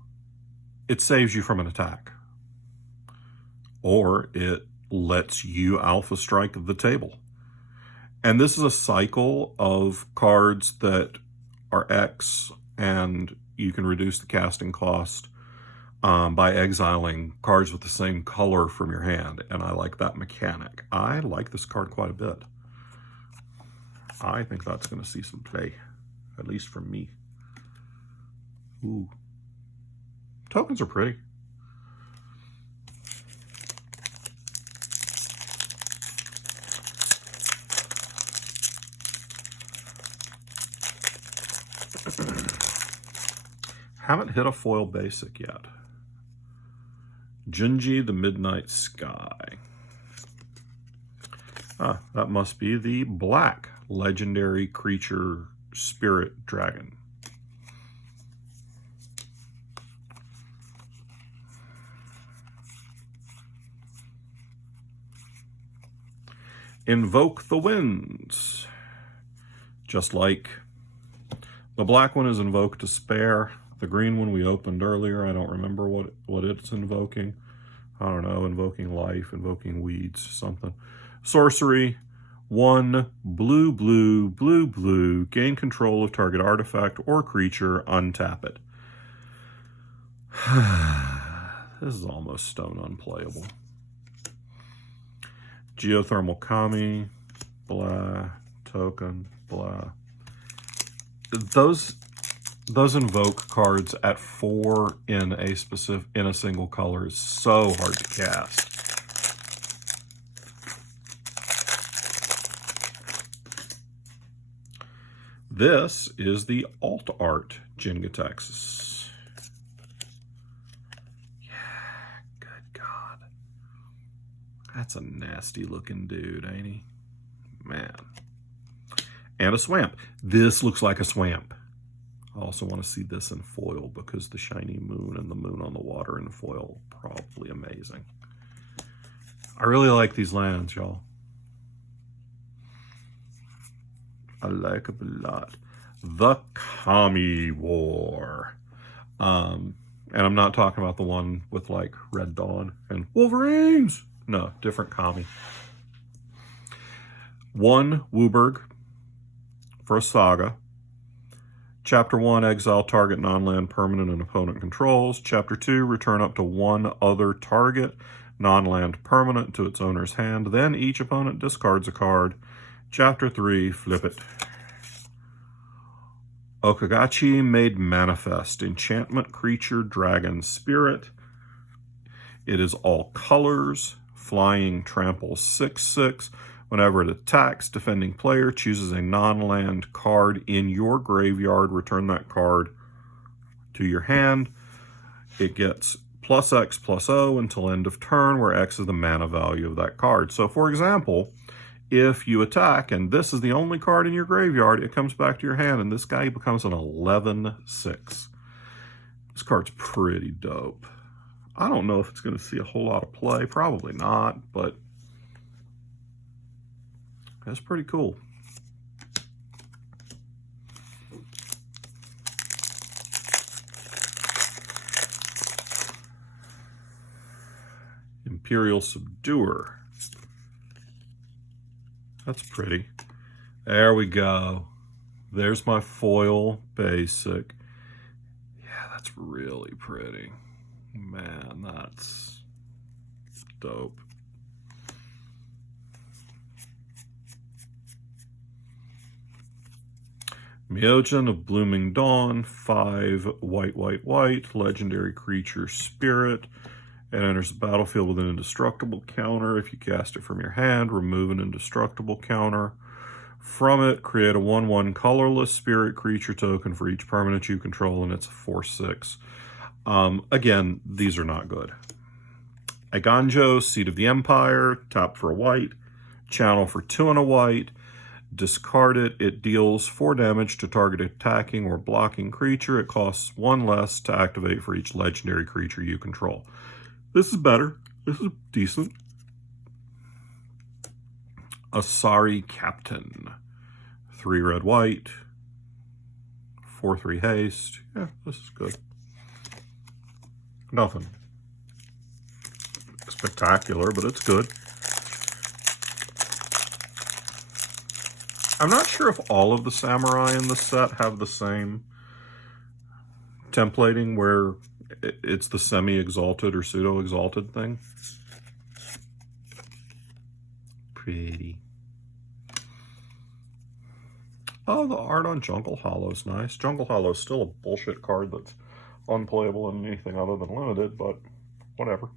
it saves you from an attack. Or it lets you alpha strike the table. And this is a cycle of cards that are X, and you can reduce the casting cost by exiling cards with the same color from your hand. And I like that mechanic. I like this card quite a bit. I think that's going to see some play, at least from me. Ooh. Tokens are pretty. Haven't hit a foil basic yet. Jinji the Midnight Sky. Ah, that must be the black legendary creature spirit dragon. Invoke the Winds. Just like the black one is Invoke Despair. The green one we opened earlier, I don't remember what it's invoking. I don't know, invoking life, invoking weeds, something. Sorcery, 1 blue, blue, blue, blue, gain control of target artifact or creature, untap it. This is almost stone unplayable. Geothermal Kami, blah, token, blah. Those invoke cards at 4 in a single color is so hard to cast. This is the alt art Jingatex. Yeah, good God. That's a nasty looking dude, ain't he? Man. And a swamp. This looks like a swamp. I also want to see this in foil because the shiny moon and the moon on the water in foil are probably amazing. I really like these lands, y'all. I like them a lot. The Kami War. And I'm not talking about the one with like Red Dawn and Wolverines. No, different Kami. 1 Wooburg for a saga. Chapter 1, exile target non-land permanent and opponent controls. Chapter 2, return up to 1 other target non-land permanent to its owner's hand. Then each opponent discards a card. Chapter 3, flip it. Okagachi Made Manifest. Enchantment creature, dragon spirit. It is all colors. Flying trample 6/6. Whenever it attacks, defending player chooses a non-land card in your graveyard. Return that card to your hand. It gets plus X plus O until end of turn, where X is the mana value of that card. So for example, if you attack and this is the only card in your graveyard, it comes back to your hand and this guy becomes an 11/6. This card's pretty dope. I don't know if it's going to see a whole lot of play. Probably not, but that's pretty cool. Imperial Subduer. That's pretty. There we go. There's my foil basic. Yeah, that's really pretty. Man, that's dope. Myogen of Blooming Dawn, 5 white, legendary creature spirit. It enters the battlefield with an indestructible counter. If you cast it from your hand, remove an indestructible counter. From it, create a 1/1 colorless spirit creature token for each permanent you control, and it's a 4/6. Again, these are not good. Eiganjo, Seat of the Empire, tap for a white, channel for 2 and a white, discard it. It deals 4 damage to target attacking or blocking creature. It costs 1 less to activate for each legendary creature you control. This is better. This is decent. Asari Captain. 3 red white. 4/3 haste. Yeah, this is good. Nothing spectacular, but it's good. I'm not sure if all of the samurai in the set have the same templating where it's the semi-exalted or pseudo-exalted thing. Pretty. Oh, the art on Jungle Hollow's nice. Jungle Hollow's still a bullshit card that's unplayable in anything other than limited, but whatever.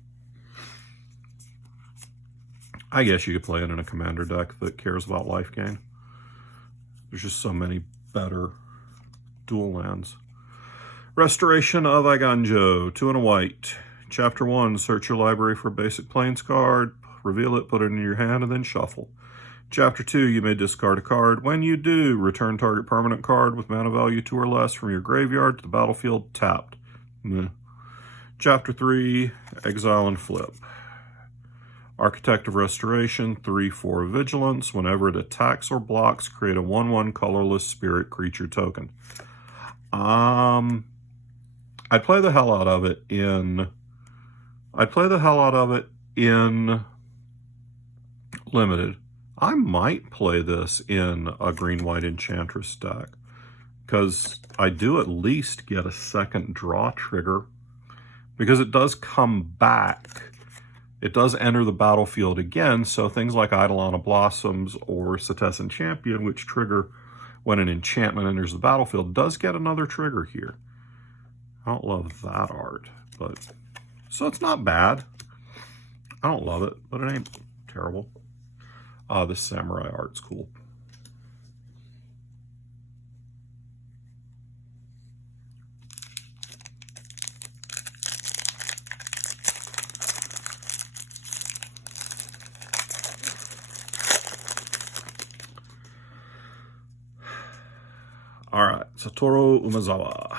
I guess you could play it in a commander deck that cares about life gain. There's just so many better dual lands. Restoration of Eiganjo, 2 and a white. Chapter 1, search your library for a basic plains card, reveal it, put it in your hand, and then shuffle. Chapter 2, you may discard a card. When you do, return target permanent card with mana value 2 or less from your graveyard to the battlefield tapped. Chapter 3, exile and flip. Architect of Restoration, 3/4 vigilance. Whenever it attacks or blocks, create a 1/1 colorless spirit creature token. I'd play the hell out of it in limited. I might play this in a green-white Enchantress deck, because I do at least get a second draw trigger, because it does come back. It does enter the battlefield again, so things like Eidolon of Blossoms or Setessan Champion, which trigger when an enchantment enters the battlefield, does get another trigger here. I don't love that art, but so it's not bad. I don't love it, but it ain't terrible. This samurai art's cool. All right, Satoru Umezawa.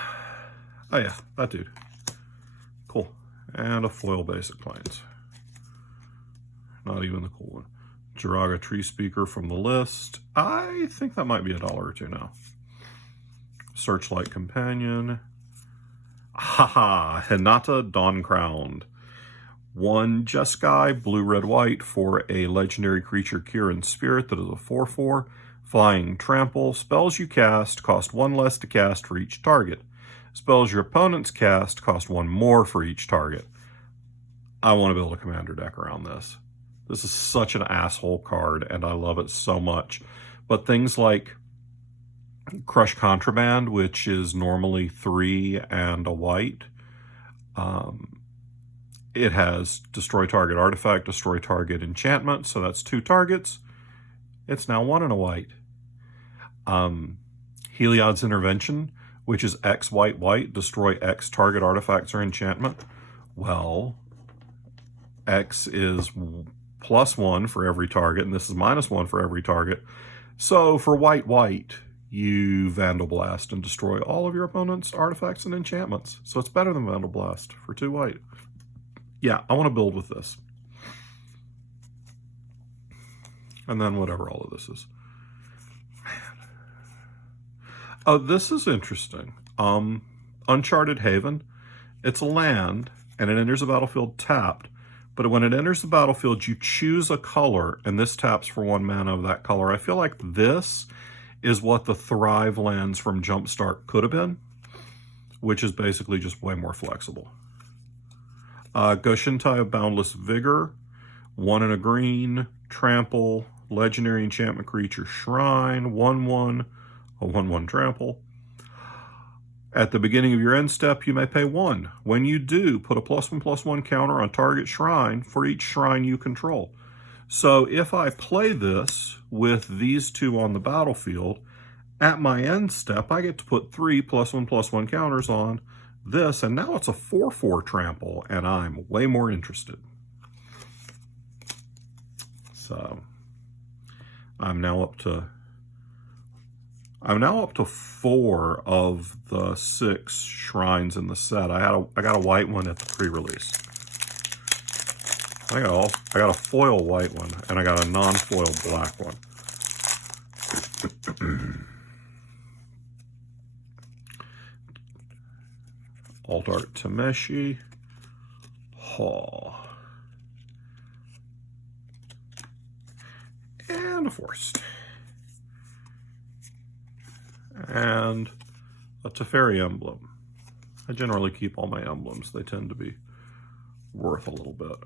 Oh yeah, that dude. Cool. And a foil basic plains. Not even the cool one. Jiraga Tree Speaker from the list. I think that might be $1 or $2 now. Searchlight Companion. Haha, Hinata Dawn Crowned. 1 Jeskai, blue, red, white for a legendary creature Kirin Spirit that is a 4/4. Flying Trample. Spells you cast cost 1 less to cast for each target. Spells your opponents cast cost 1 more for each target. I want to build a commander deck around this. This is such an asshole card, and I love it so much. But things like Crush Contraband, which is normally 3 and a white, it has destroy target artifact, destroy target enchantment, so that's 2 targets. It's now 1 and a white. Heliod's Intervention, which is X white, destroy X target artifacts or enchantment. Well, X is +1 for every target, and this is -1 for every target. So for white, you Vandal Blast and destroy all of your opponent's artifacts and enchantments. So it's better than Vandal Blast for 2 white. Yeah, I want to build with this. And then whatever all of this is. Man. Oh, this is interesting. Uncharted Haven. It's a land, and it enters the battlefield tapped. But when it enters the battlefield, you choose a color, and this taps for 1 mana of that color. I feel like this is what the Thrive lands from Jumpstart could have been, which is basically just way more flexible. Goshintai of Boundless Vigor, 1 and a green, trample, legendary enchantment creature, shrine, 1/1, a 1/1 trample. At the beginning of your end step, you may pay 1. When you do, put a +1/+1 counter on target shrine for each shrine you control. So if I play this with these 2 on the battlefield, at my end step, I get to put 3 +1/+1 counters on this, and now it's a 4/4 trample, and I'm way more interested. So I'm now up to 4 of the 6 shrines in the set. I got a white one at the pre-release. I got a foil white one, and I got a non-foil black one. Alt Art Tameshi. Oh. And a Forest. And a Teferi emblem. I generally keep all my emblems. They tend to be worth a little bit.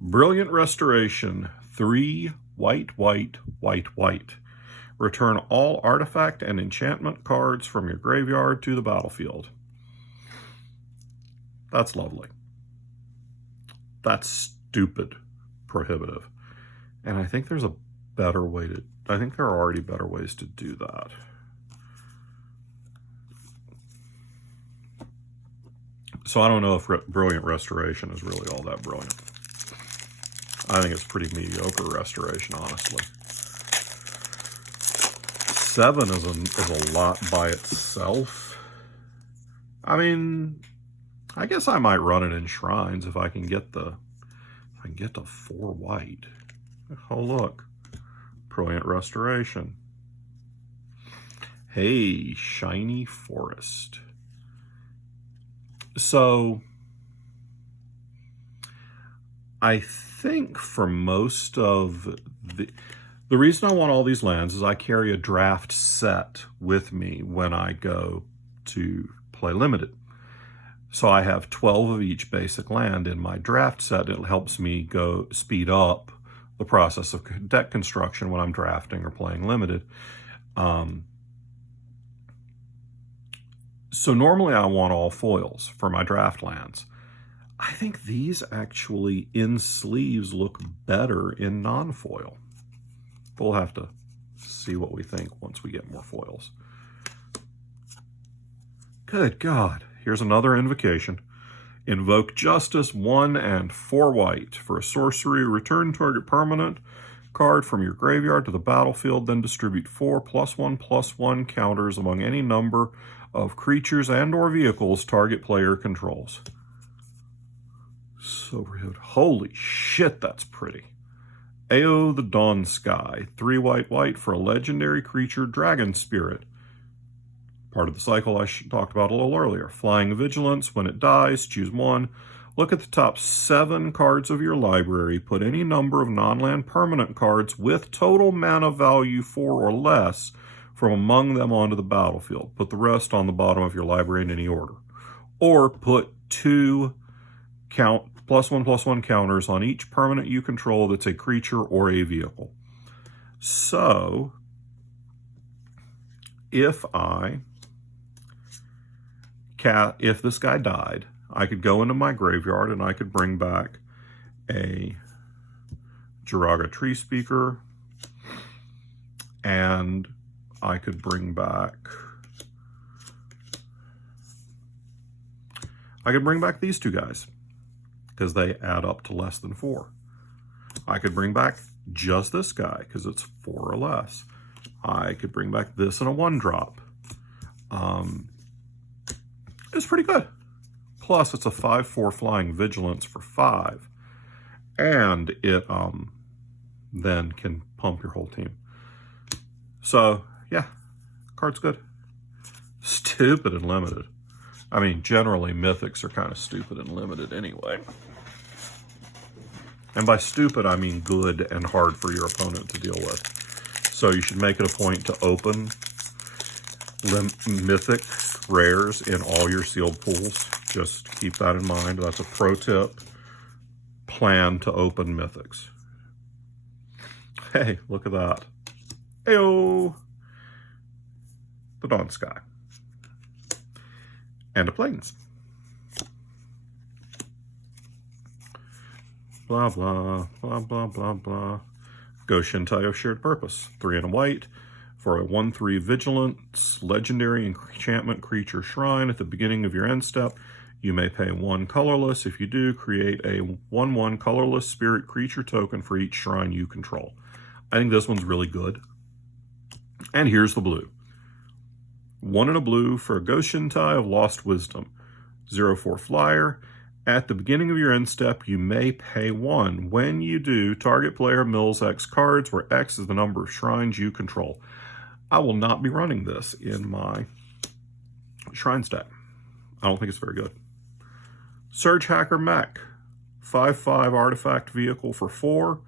Brilliant Restoration. 3 white. Return all artifact and enchantment cards from your graveyard to the battlefield. That's lovely. That's stupid prohibitive. And I think there's a better way to... I think there are already better ways to do that. So I don't know if Brilliant Restoration is really all that brilliant. I think it's pretty mediocre restoration, honestly. 7 is a lot by itself. I mean, I guess I might run it in shrines if I can get the 4 white. Oh look, Brilliant Restoration. Hey, Shiny Forest. So I think for most of the reason I want all these lands is I carry a draft set with me when I go to play Limited. So I have 12 of each basic land in my draft set. It helps me go speed up the process of deck construction when I'm drafting or playing Limited. So normally I want all foils for my draft lands. I think these actually in sleeves look better in non-foil. We'll have to see what we think once we get more foils. Good God. Here's another invocation. Invoke Justice, 1 and 4 white. For a sorcery, return target permanent card from your graveyard to the battlefield, then distribute 4 +1/+1 counters among any number of creatures and or vehicles target player controls. So holy shit, that's pretty. Ao the Dawn Sky, 3 white for a legendary creature, Dragon Spirit. Part of the cycle I talked about a little earlier. Flying Vigilance, when it dies, choose 1. Look at the top 7 cards of your library. Put any number of non-land permanent cards with total mana value 4 or less from among them onto the battlefield. Put the rest on the bottom of your library in any order. Or put 2 +1/+1 counters on each permanent you control that's a creature or a vehicle. So, if this guy died, I could go into my graveyard and I could bring back a Jiraga Tree Speaker, and I could bring back I could bring back these two guys because they add up to less than 4. I could bring back just this guy because it's 4 or less. I could bring back this in a 1-drop. It's pretty good. Plus, it's a 5/4 flying vigilance for 5. And it then can pump your whole team. So, yeah, card's good. Stupid and limited. I mean, generally, mythics are kind of stupid and limited anyway. And by stupid, I mean good and hard for your opponent to deal with. So you should make it a point to open mythic rares in all your sealed pools. Just keep that in mind. That's a pro tip. Plan to open mythics. Hey, look at that. Heyo! The Dawn Sky. And a Plains. Blah, blah, blah, blah, blah, blah. Go Shintai of Shared Purpose. 3 and a white for a 1/3 Vigilance, Legendary Enchantment Creature Shrine. At the beginning of your end step, you may pay 1 colorless. If you do, create a 1/1 colorless spirit creature token for each shrine you control. I think this one's really good. And here's the blue. 1 and a blue for a Ghost Shintai of Lost Wisdom. 0/4 flyer. At the beginning of your end step, you may pay 1. When you do, target player mills X cards, where X is the number of shrines you control. I will not be running this in my shrine stack. I don't think it's very good. Surge Hacker Mech. 5/5 artifact vehicle for 4.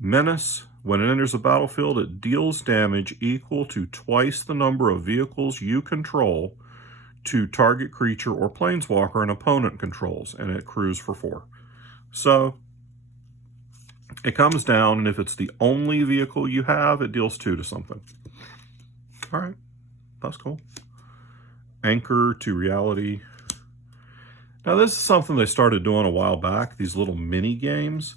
Menace. When it enters the battlefield, it deals damage equal to twice the number of vehicles you control to target creature or planeswalker an opponent controls, and it accrues for 4. So it comes down, and if it's the only vehicle you have, it deals 2 to something. All right, that's cool. Anchor to Reality. Now this is something they started doing a while back, these little mini games.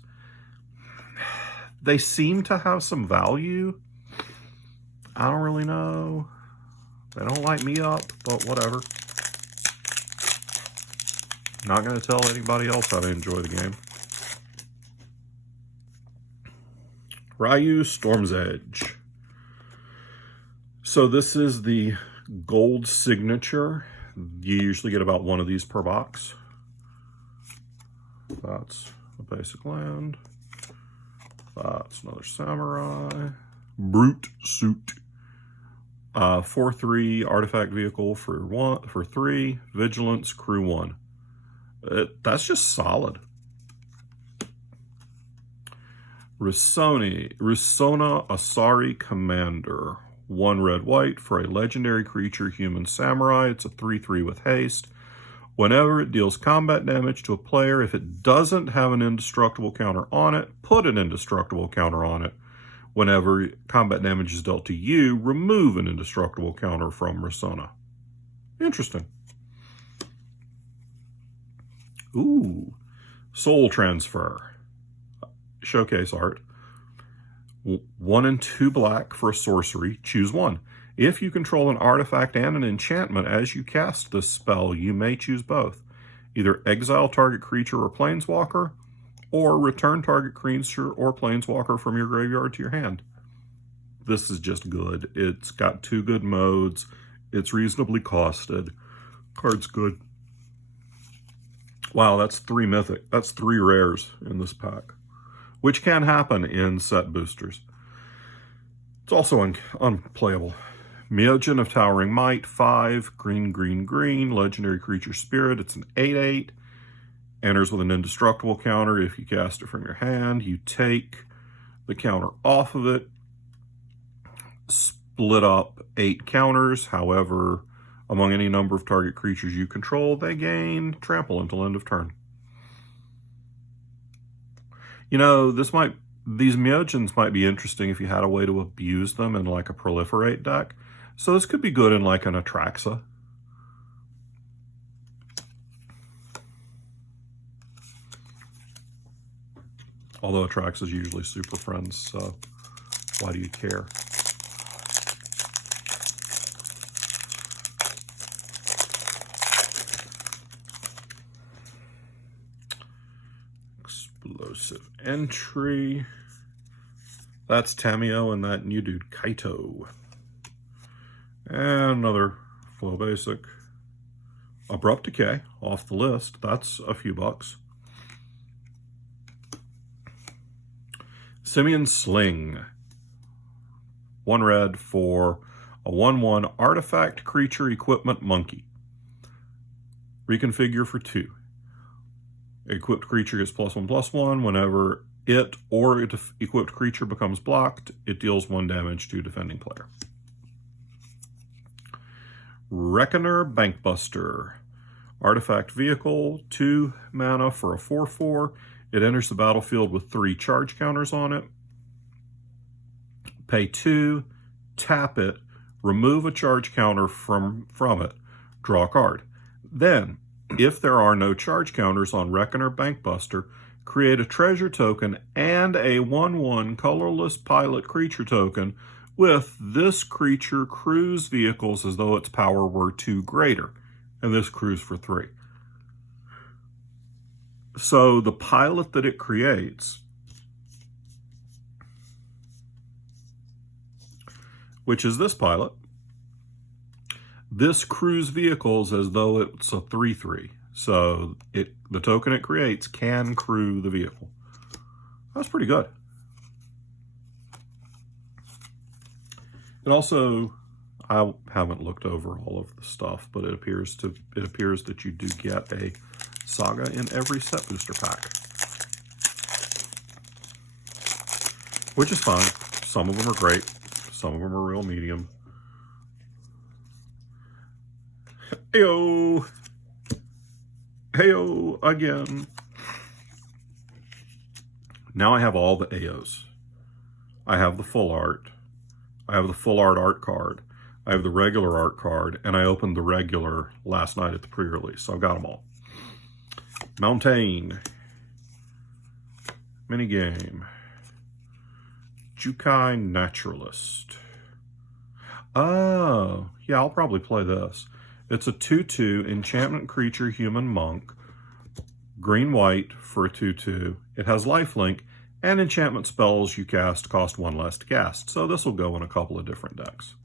They seem to have some value. I don't really know. They don't light me up, but whatever. Not going to tell anybody else how to enjoy the game. Ryu Storm's Edge. So this is the gold signature. You usually get about 1 of these per box. That's a basic land. That's another Samurai. Brute Suit. 4/3 artifact vehicle for 3. Vigilance, crew 1. That's just solid. Risona Asari Commander. 1 red white for a legendary creature human samurai. It's a 3/3 with haste. Whenever it deals combat damage to a player, if it doesn't have an indestructible counter on it, put an indestructible counter on it. Whenever combat damage is dealt to you, remove an indestructible counter from Risona. Interesting. Ooh. Soul Transfer. Showcase art. 1 and 2 black for a sorcery. Choose 1. If you control an artifact and an enchantment as you cast this spell, you may choose both. Either exile target creature or planeswalker, or return target creature or planeswalker from your graveyard to your hand. This is just good. It's got 2 good modes. It's reasonably costed. Card's good. Wow, that's 3 mythic. That's 3 rares in this pack, which can happen in set boosters. It's also unplayable. Myogen of Towering Might, 5, green, green, green, legendary creature spirit. It's an 8/8. Enters with an indestructible counter. If you cast it from your hand, you take the counter off of it. Split up 8 counters. However, among any number of target creatures you control, they gain trample until end of turn. You know, these Myogens might be interesting if you had a way to abuse them in like a proliferate deck. So this could be good in like an Atraxa. Although Atraxa is usually super friends, so why do you care? Explosive Entry. That's Tamio and that new dude, Kaito. And another Flow Basic. Abrupt Decay off the list. That's a few bucks. Simian Sling. 1 red for a 1/1 artifact creature equipment monkey. Reconfigure for 2. Equipped creature gets +1/+1. Whenever it or its equipped creature becomes blocked, it deals 1 damage to defending player. Reckoner Bankbuster. Artifact vehicle, 2 mana for a 4/4. It enters the battlefield with 3 charge counters on it. Pay 2, tap it, remove a charge counter from it, draw a card. Then, if there are no charge counters on Reckoner Bankbuster, create a treasure token and a 1/1 colorless pilot creature token with this creature cruise vehicles as though its power were 2 greater, and this cruise for 3. So the pilot that it creates, which is this pilot, this cruise vehicles as though it's a 3/3. So the token it creates can crew the vehicle. That's pretty good. And also, I haven't looked over all of the stuff, but it appears that you do get a saga in every set booster pack, which is fine. Some of them are great. Some of them are real medium. Heyo! Heyo again. Now I have all the AOs. I have the full art. I have the full art card. I have the regular art card, and I opened the regular last night at the pre-release, so I've got them all. Mountain. Minigame. Jukai Naturalist. Oh, yeah, I'll probably play this. It's a 2/2 enchantment creature human monk. Green-white for a 2/2. It has lifelink, and enchantment spells you cast cost 1 less to cast. So this will go in a couple of different decks.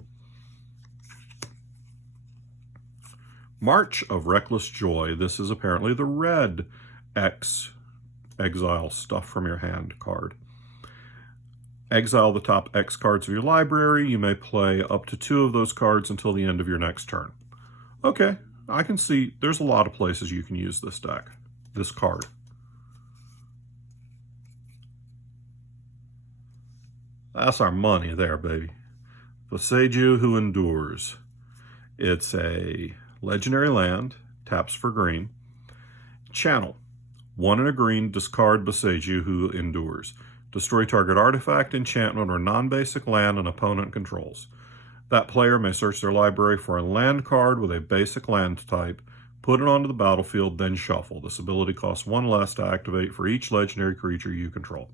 March of Reckless Joy. This is apparently the red exile stuff from your hand card. Exile the top X cards of your library. You may play up to 2 of those cards until the end of your next turn. Okay, I can see there's a lot of places you can use this deck, this card. That's our money there, baby. Boseiju Who Endures. It's a legendary land, taps for green. Channel. 1 and a green, discard Boseiju Who Endures. Destroy target artifact, enchantment, or non-basic land an opponent controls. That player may search their library for a land card with a basic land type, put it onto the battlefield, then shuffle. This ability costs 1 less to activate for each legendary creature you control.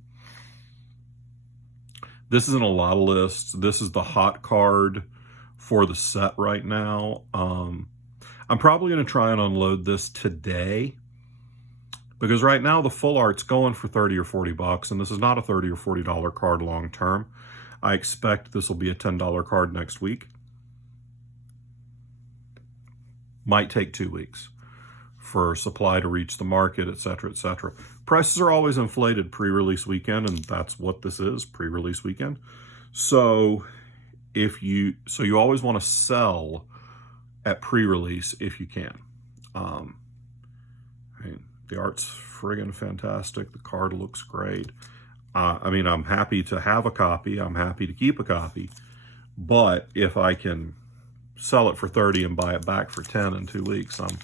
This is in a lot of lists. This is the hot card for the set right now. I'm probably going to try and unload this today, because right now the full art's going for 30 or 40 bucks, and this is not a $30 or $40 card long term. I expect this will be a $10 card next week. Might take 2 weeks for supply to reach the market, etc., etc. Prices are always inflated pre-release weekend, and that's what this is, pre-release weekend. So you always want to sell at pre-release if you can. The art's friggin' fantastic. The card looks great. I'm happy to have a copy. I'm happy to keep a copy. But if I can sell it for 30 and buy it back for 10 in 2 weeks, I'm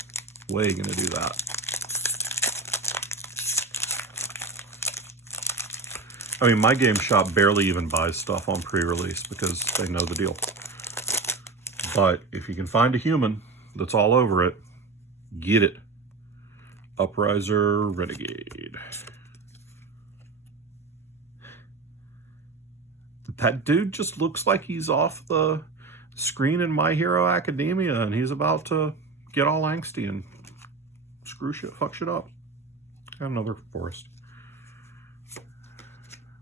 way going to do that. My game shop barely even buys stuff on pre-release because they know the deal. But if you can find a human that's all over it, get it. Upriser Renegade. That dude just looks like he's off the screen in My Hero Academia, and he's about to get all angsty and screw shit, fuck shit up. Got another forest.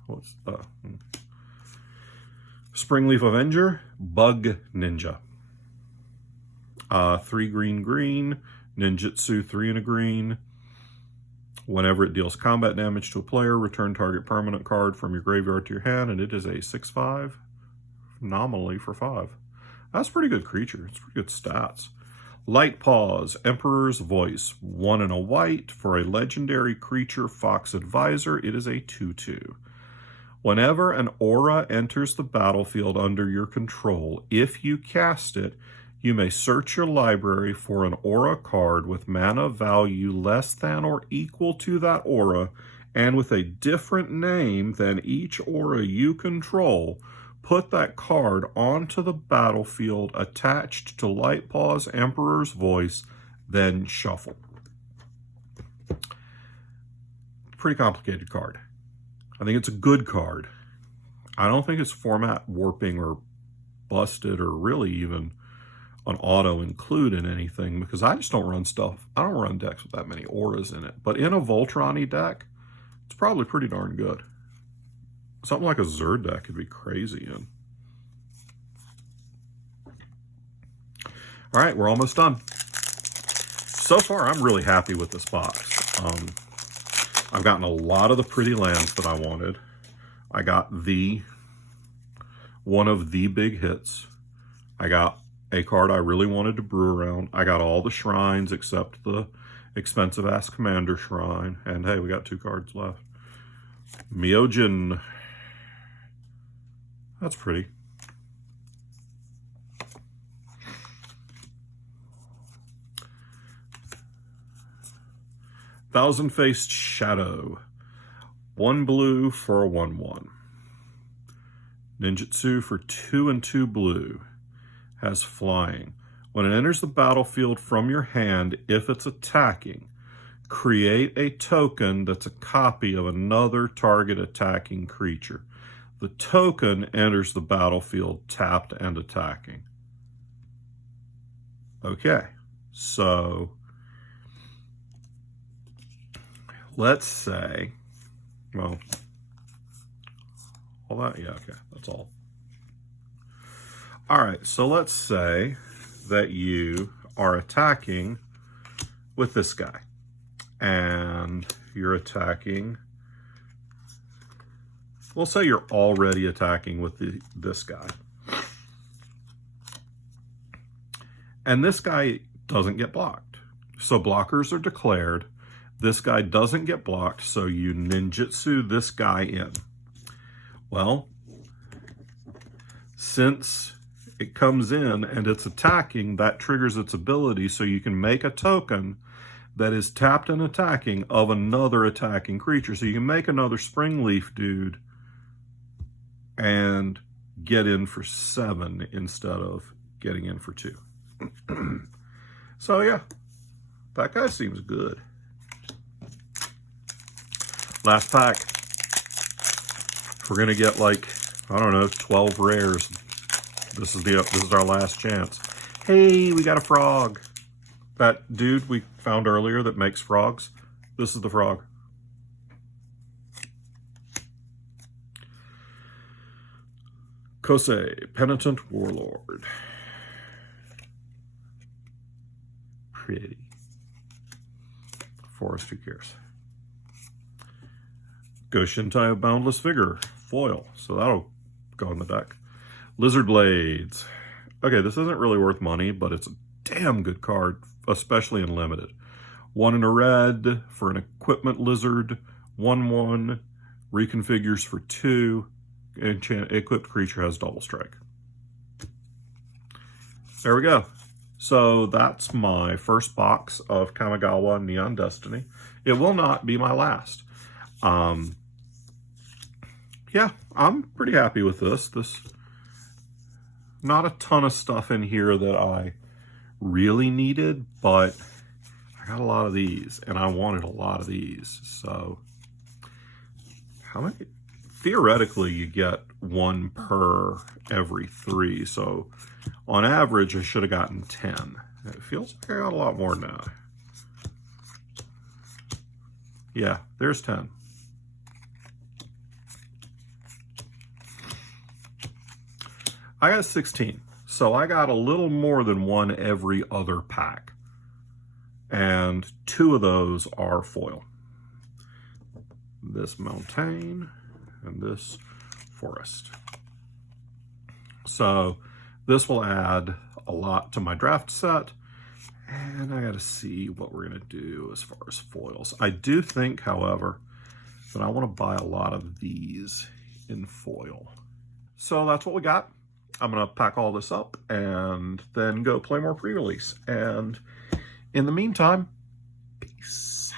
What's Springleaf Avenger, Bug Ninja. 3 green, ninjutsu 3 and a green. Whenever it deals combat damage to a player, return target permanent card from your graveyard to your hand, and it is a 6/5, nominally for 5. That's a pretty good creature. It's pretty good stats. Light Paws, Emperor's Voice, 1 and a white for a legendary creature, Fox Advisor. It is a 2/2. Whenever an aura enters the battlefield under your control, if you cast it, you may search your library for an aura card with mana value less than or equal to that aura and with a different name than each aura you control. Put that card onto the battlefield attached to Lightpaw's Emperor's Voice, then shuffle. Pretty complicated card. I think it's a good card. I don't think it's format warping or busted or really even an auto include in anything, because I just don't run stuff. I don't run decks with that many auras in it. But in a Voltron-y deck, it's probably pretty darn good. Something like a Zerd deck could be crazy in. All right, we're almost done. So far, I'm really happy with this box. I've gotten a lot of the pretty lands that I wanted. I got one of the big hits. I got a card I really wanted to brew around. I got all the shrines except the expensive-ass Commander Shrine. And hey, we got 2 cards left. Myogen. That's pretty. Thousand-Faced Shadow. 1 blue for a 1/1. Ninjutsu for 2 and 2 blue. Has flying. When it enters the battlefield from your hand, if it's attacking, create a token that's a copy of another target attacking creature. The token enters the battlefield tapped and attacking. Okay, so let's say, well, all that, yeah, okay, that's all. All right, so let's say that you are attacking with this guy, and you're attacking, we'll say you're already attacking with this guy. And this guy doesn't get blocked. So blockers are declared. This guy doesn't get blocked, so you ninjutsu this guy in. Well, since it comes in and it's attacking, that triggers its ability, so you can make a token that is tapped and attacking of another attacking creature. So you can make another Springleaf dude and get in for 7 instead of getting in for 2. So yeah, that guy seems good. Last pack. We're gonna get like, I don't know, 12 rares. This is our last chance. Hey, we got a frog. That dude we found earlier that makes frogs. This is the frog. Kosei, Penitent Warlord. Pretty. Forest, who cares? Goshintai of Boundless Vigor, foil, so that'll go in the deck. Lizard Blades. Okay, this isn't really worth money, but it's a damn good card, especially in limited. 1 in a red for an equipment lizard, 1/1, reconfigures for 2, equipped creature has double strike. There we go. So that's my first box of Kamigawa Neon Destiny. It will not be my last. Yeah, I'm pretty happy with this. Not a ton of stuff in here that I really needed, but I got a lot of these, and I wanted a lot of these. So, how many? Theoretically, you get 1 per every 3. So, on average, I should have gotten 10. It feels like I got a lot more now. Yeah, there's 10. I got 16. So I got a little more than one every other pack. And 2 of those are foil. This mountain and this forest. So this will add a lot to my draft set. And I got to see what we're going to do as far as foils. I do think, however, that I want to buy a lot of these in foil. So that's what we got. I'm going to pack all this up and then go play more pre-release. And in the meantime, peace.